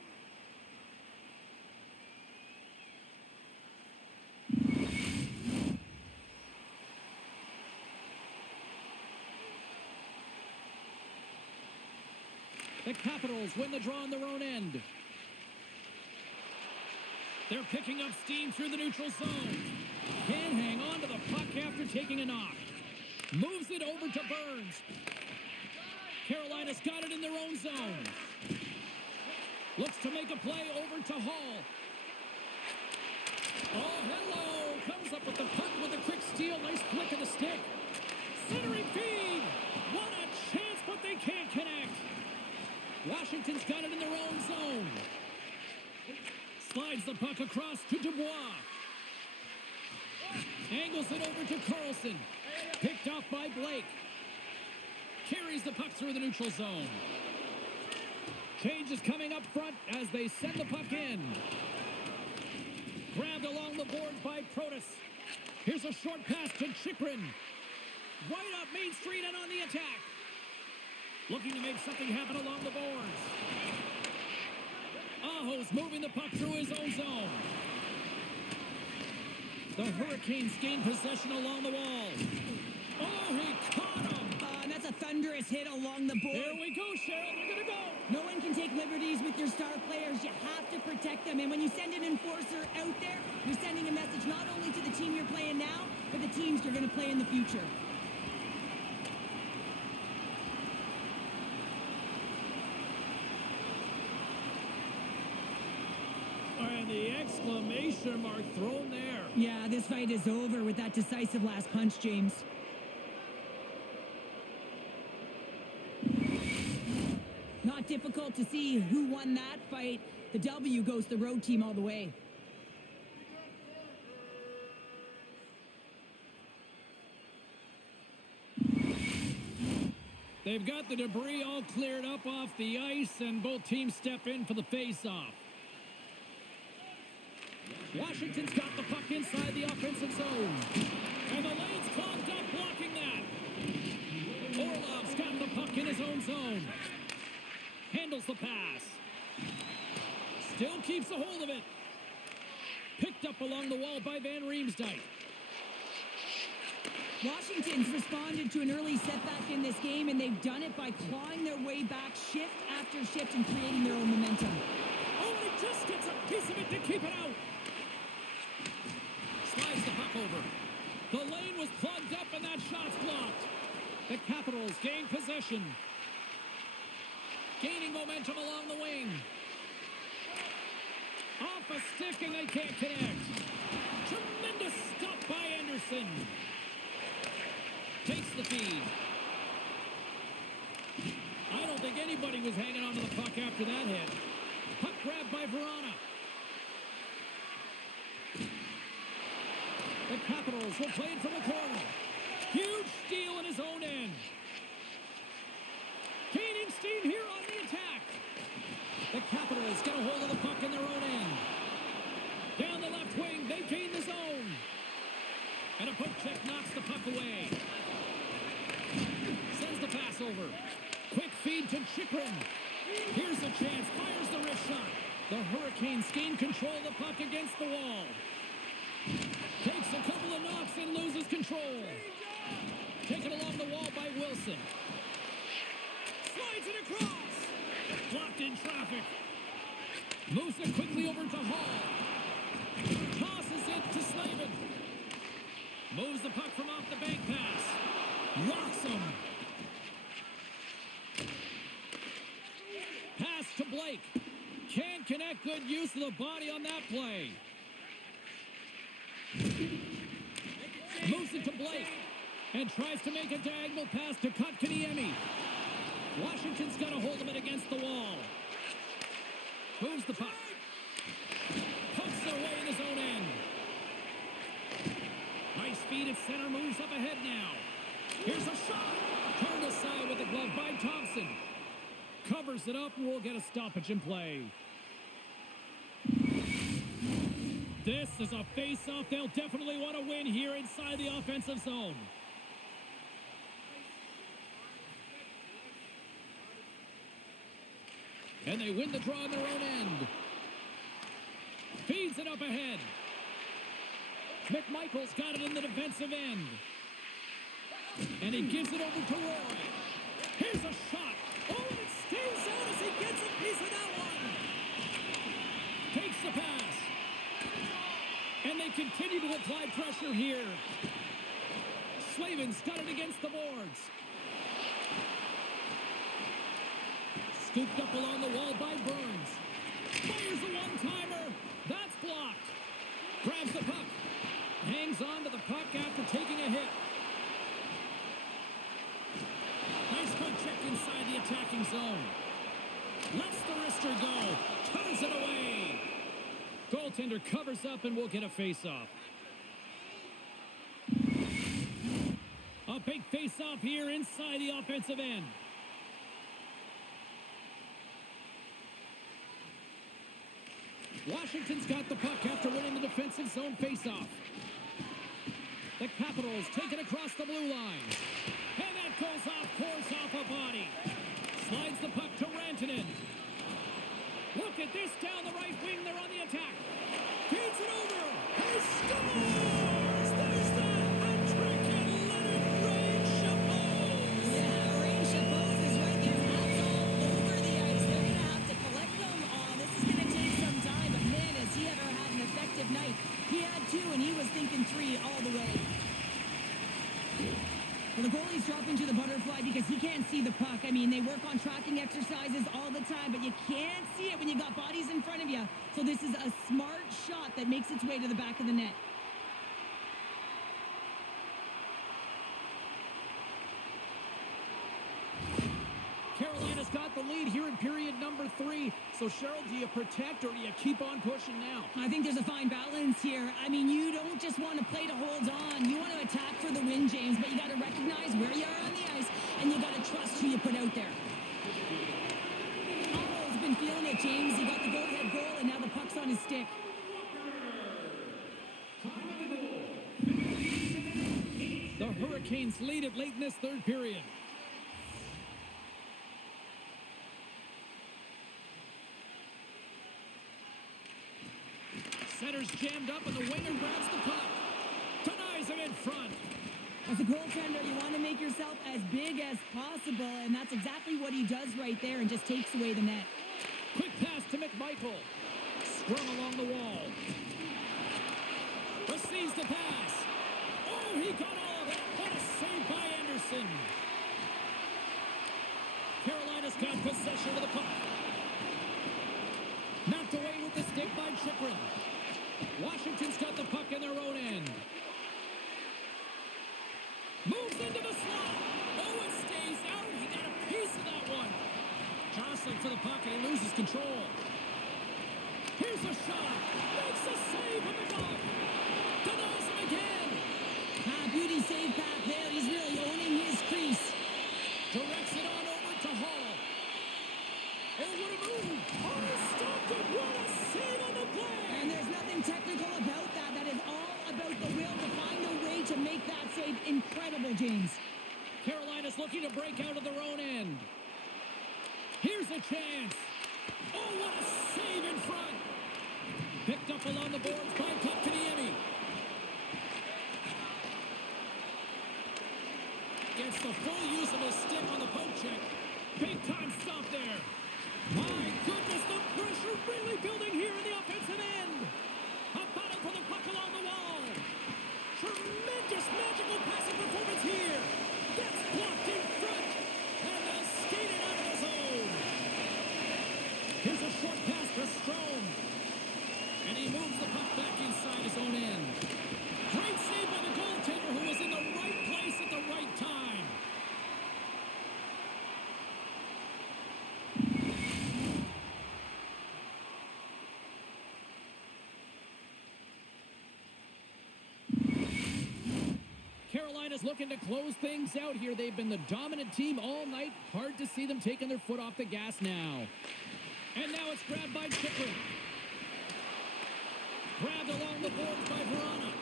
The Capitals win the draw on their own end. They're picking up steam through the neutral zone. Can't hang on to the puck after taking a knock. Moves it over to Burns. Carolina's got it in their own zone. Looks to make a play over to Hall. Oh, hello. Comes up with the puck with a quick steal. Nice flick of the stick. Centering feed. What a chance, but they can't connect. Washington's got it in their own zone. Slides the puck across to Dubois. Angles it over to Carlson. Picked off by Blake. Carries the puck through the neutral zone. Change is coming up front as they send the puck in. Grabbed along the boards by Protas. Here's a short pass to Chychrun. Right up Main Street and on the attack. Looking to make something happen along the boards. Aho's moving the puck through his own zone. The Hurricanes gain possession along the wall. Oh, he caught him. And that's a thunderous hit along the board. Here we go, Cheryl. They're going to go. No one can take liberties with your star players. You have to protect them. And when you send an enforcer out there, you're sending a message not only to the team you're playing now, but the teams you're going to play in the future. And the exclamation mark thrown there. Yeah, this fight is over with that decisive last punch, James. Not difficult to see who won that fight. The W goes to the road team all the way. They've got the debris all cleared up off the ice, and both teams step in for the face-off. Washington's got the puck inside the offensive zone. And the lane's clogged up blocking that. Orlov's got the puck in his own zone. Handles the pass. Still keeps a hold of it. Picked up along the wall by Van Riemsdyk. Washington's responded to an early setback in this game, and they've done it by clawing their way back shift after shift and creating their own momentum. Oh, and he just gets a piece of it to keep it out. Slides the puck over. The lane was plugged up and that shot's blocked. The Capitals gain possession. Gaining momentum along the wing. Off a stick and they can't connect. Tremendous stop by Anderson. Takes the feed. I don't think anybody was hanging on to the puck after that hit. Puck grabbed by Verona. The Capitals will play it from the corner. Huge steal in his own end. Gaining steam here on the attack. The Capitals get a hold of the puck in their own end. Down the left wing, they gain the zone. And a poke check knocks the puck away. Sends the pass over. Quick feed to Chikrin. Here's a chance. Fires the wrist shot. The Hurricanes gain control of the puck against the wall. Takes a couple of knocks and loses control. Taken along the wall by Wilson. Slides it across. Blocked in traffic. Moves it quickly over to Hall. Tosses it to Slavin. Moves the puck from off the bank pass. Rocks him. Pass to Blake. Can't connect. Good use of the body on that play. Moves it to Blake. And tries to make a diagonal pass to Kotkaniemi. Washington's got a hold of it against the wall. Moves the puck. Pokes it away in his own end. Nice feed at center. Moves up ahead now. Here's a shot. Turned aside with the glove by Thompson. Covers it up and we'll get a stoppage in play. This is a face-off they'll definitely want to win here inside the offensive zone. And they win the draw on their own end. Feeds it up ahead. McMichael's got it in the defensive end. And he gives it over to Roy. Here's a shot. Oh, and it stays out as he gets a piece of that one. Takes the pass. And they continue to apply pressure here. Slavin's got it against the boards. Scooped up along the wall by Burns. Fires a one-timer. That's blocked. Grabs the puck. Hangs on to the puck after taking a hit. Nice poke check inside the attacking zone. Lets the wrister go. Turns it away. Goaltender covers up and we'll get a face-off. A big face-off here inside the offensive end. Washington's got the puck after winning the defensive zone face-off. The Capitals take it across the blue line. And that goes off course off a body. Slides the puck to Rantanen. Look at this down the right wing. They're on the attack. Feeds it over. He scores! There's the hat trick and let it rain chapeau. Yeah, drop into the butterfly because he can't see the puck. I mean, they work on tracking exercises all the time, but you can't see it when you got bodies in front of you. So this is a smart shot that makes its way to the back of the net. Carolina's got the lead here in period number 3. So, Cheryl, do you protect or do you keep on pushing now? I think there's a fine balance here. I mean, you don't just want to play to hold on. You want to attack for the win, James, but you got to recognize where you are on the ice, and you got to trust who you put out there. Aho's been feeling it, James. He got the go-ahead goal, and now the puck's on his stick. The Hurricanes lead it late in this third period. Center's jammed up, and the winger grabs the puck. Denies him in front. As a goaltender, you want to make yourself as big as possible, and that's exactly what he does right there and just takes away the net. Quick pass to McMichael. Scrum along the wall. Receives the pass. Oh, he got all of it. What a save by Anderson. Carolina's got possession of the puck. Knocked away with the stick by Chychrun. Washington's got the puck in their own end. Moves into the slot. Oh, it stays out. He got a piece of that one. Jostling for the puck, and he loses control. Here's a shot. Makes a save from the glove. Denies him again. Beauty save back there. He's really owning his crease. Directs it on over to Hall. Oh, what a move. Oh, he stopped it. What a save on the play. And there's nothing technical about that. That is all about the will to find a way to make that save incredible, James. Carolina's looking to break out of their own end. Here's a chance. Oh, what a save in front. Picked up along the boards by Kotkaniemi. Gets the full use of his stick on the poke check. Big time stop there. My goodness, the pressure really building here in the offensive end. A battle for the puck along the wall. Tremendous magical passing performance here. That's blocked in front. And they'll skate it out of the zone. Here's a short pass to Strome. And he moves the puck back inside his own end. Great save by the goaltender who was in the right place at the right time. Carolina's looking to close things out here. They've been the dominant team all night. Hard to see them taking their foot off the gas now. And now it's grabbed by Chychrun. Grabbed along the boards by Verana.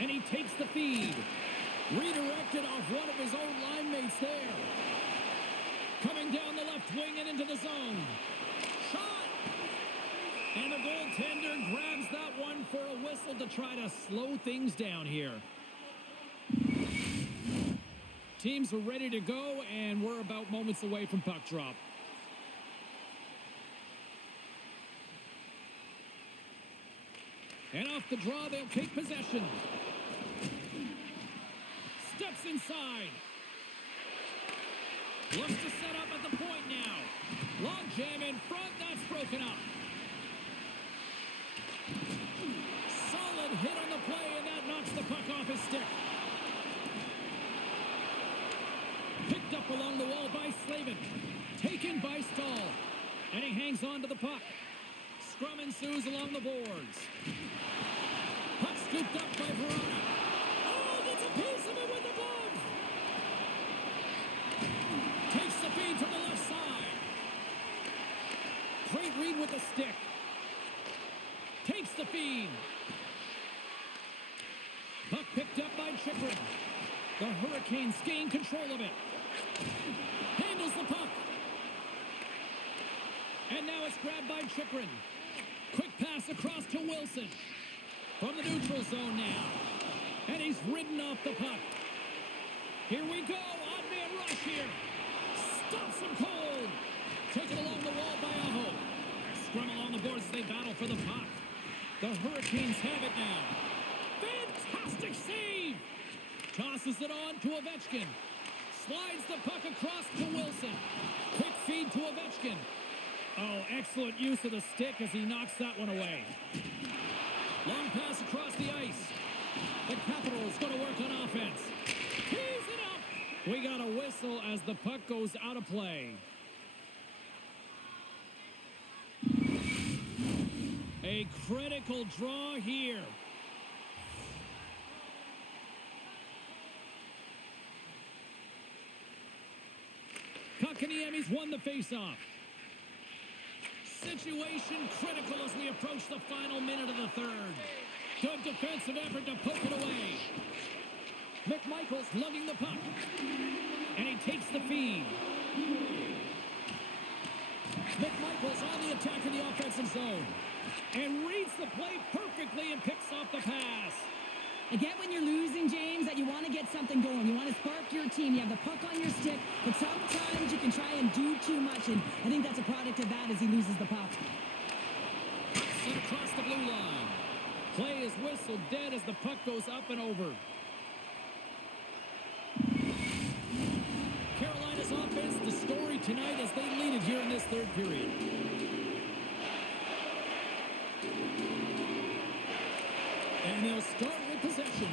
And he takes the feed. Redirected off one of his own line mates there. Coming down the left wing and into the zone. Shot! And the goaltender grabs that one for a whistle to try to slow things down here. Teams are ready to go, and we're about moments away from puck drop. And off the draw, they'll take possession. Steps inside. Looks to set up at the point now. Long jam in front, that's broken up. Solid hit on the play, and that knocks the puck off his stick. Picked up along the wall by Slavin. Taken by Stahl. And he hangs on to the puck. Scrum ensues along the boards. Puck scooped up by Verana. Oh, gets a piece of it with the glove. Takes the feed from the left side. Great read with the stick. Takes the feed. Puck picked up by Chychrun. The Hurricanes gain control of it. Handles the puck. And now it's grabbed by Chychrun. Quick pass across to Wilson. From the neutral zone now. And he's ridden off the puck. Here we go. Odd man rush here. Stops him cold. Taken along the wall by Aho. Scrum along the boards as they battle for the puck. The Hurricanes have it now. Fantastic save. Tosses it on to Ovechkin. Slides the puck across to Wilson. Quick feed to Ovechkin. Oh, excellent use of the stick as he knocks that one away. Long pass across the ice. The Capitals going to work on offense. Tees it up. We got a whistle as the puck goes out of play. A critical draw here. Kotkaniemi's won the faceoff. Situation critical as we approach the final minute of the third. Good defensive effort to poke it away. McMichael's lugging the puck. And he takes the feed. McMichael's on the attack in the offensive zone. And reads the play perfectly and picks off the pass. I get when you're losing, James, that you want to get something going. You want to spark your team. You have the puck on your stick, but sometimes you can try and do too much, and I think that's a product of that as he loses the puck. Sent across the blue line. Play is whistled dead as the puck goes up and over. Carolina's offense, the story tonight as they lead it here in this third period. And they'll start with possession.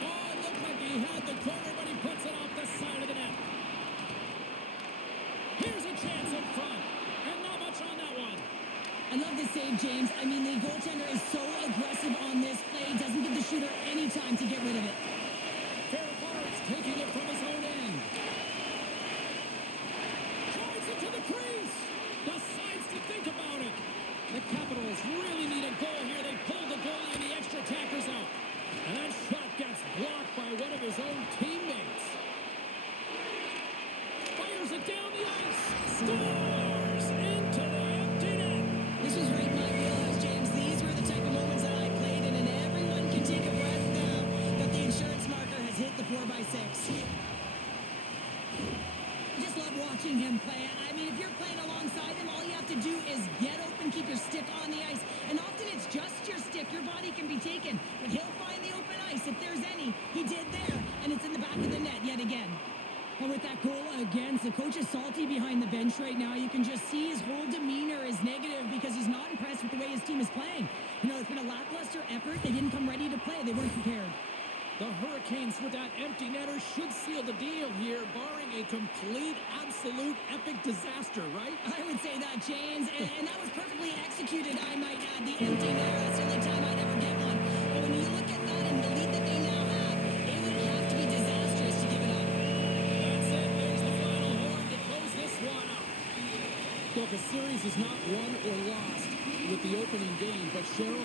Oh, it looked like he had the corner, but he puts it off the side of the net. Here's a chance in front, and not much on that one. I love this save, James. I mean, the goaltender is so aggressive on this play. Doesn't give the shooter any time to get rid of it. Farfar's taking it from his own end. Drives it to the crease. Decides to think about it. The Capitals really need a goal here. They pull the goalie and the extra attackers out. And that shot gets blocked by one of his own teammates. Fires it down the ice. Scores into the empty net. This was right in my wheelhouse, James. These were the type of moments that I played in, and everyone can take a breath now that the insurance marker has hit the 4x6. I just love watching him play. I mean, if you're playing alongside him, all you have to do is get open, keep your stick on the ice. And often it's just your stick. Your body can be taken, but he'll find the open ice if there's any. He did there, and it's in the back of the net yet again. And with that goal against, the coach is salty behind the bench right now. You can just see his whole demeanor is negative because he's not impressed with the way his team is playing. You know, it's been a lackluster effort. They didn't come ready to play. They weren't prepared. The Hurricanes with that empty netter should seal the deal here, barring a complete, absolute, epic disaster, right? I would say that, James, and that was perfectly executed, I might add. The empty netter, that's the only time I'd ever get one. But when you look at that and the lead that they now have, it would have to be disastrous to give it up. That's it. There's the final horn to close this one up. Look, a series is not won or lost with the opening game, but Cheryl,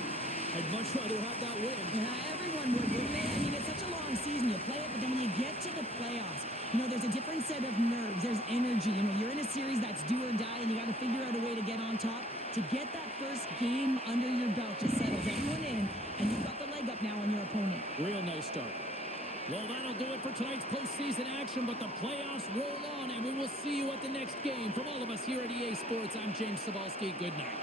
I'd much rather have that win. Yeah, everyone would, wouldn't they? I mean, it's such a long season. You play it, but then when you get to the playoffs, you know, there's a different set of nerves. There's energy. You know, you're in a series that's do or die, and you got to figure out a way to get on top. To get that first game under your belt just settles everyone in, and you've got the leg up now on your opponent. Real nice start. Well, that'll do it for tonight's postseason action, but the playoffs roll on, and we will see you at the next game. From all of us here at EA Sports, I'm James Cebulski. Good night.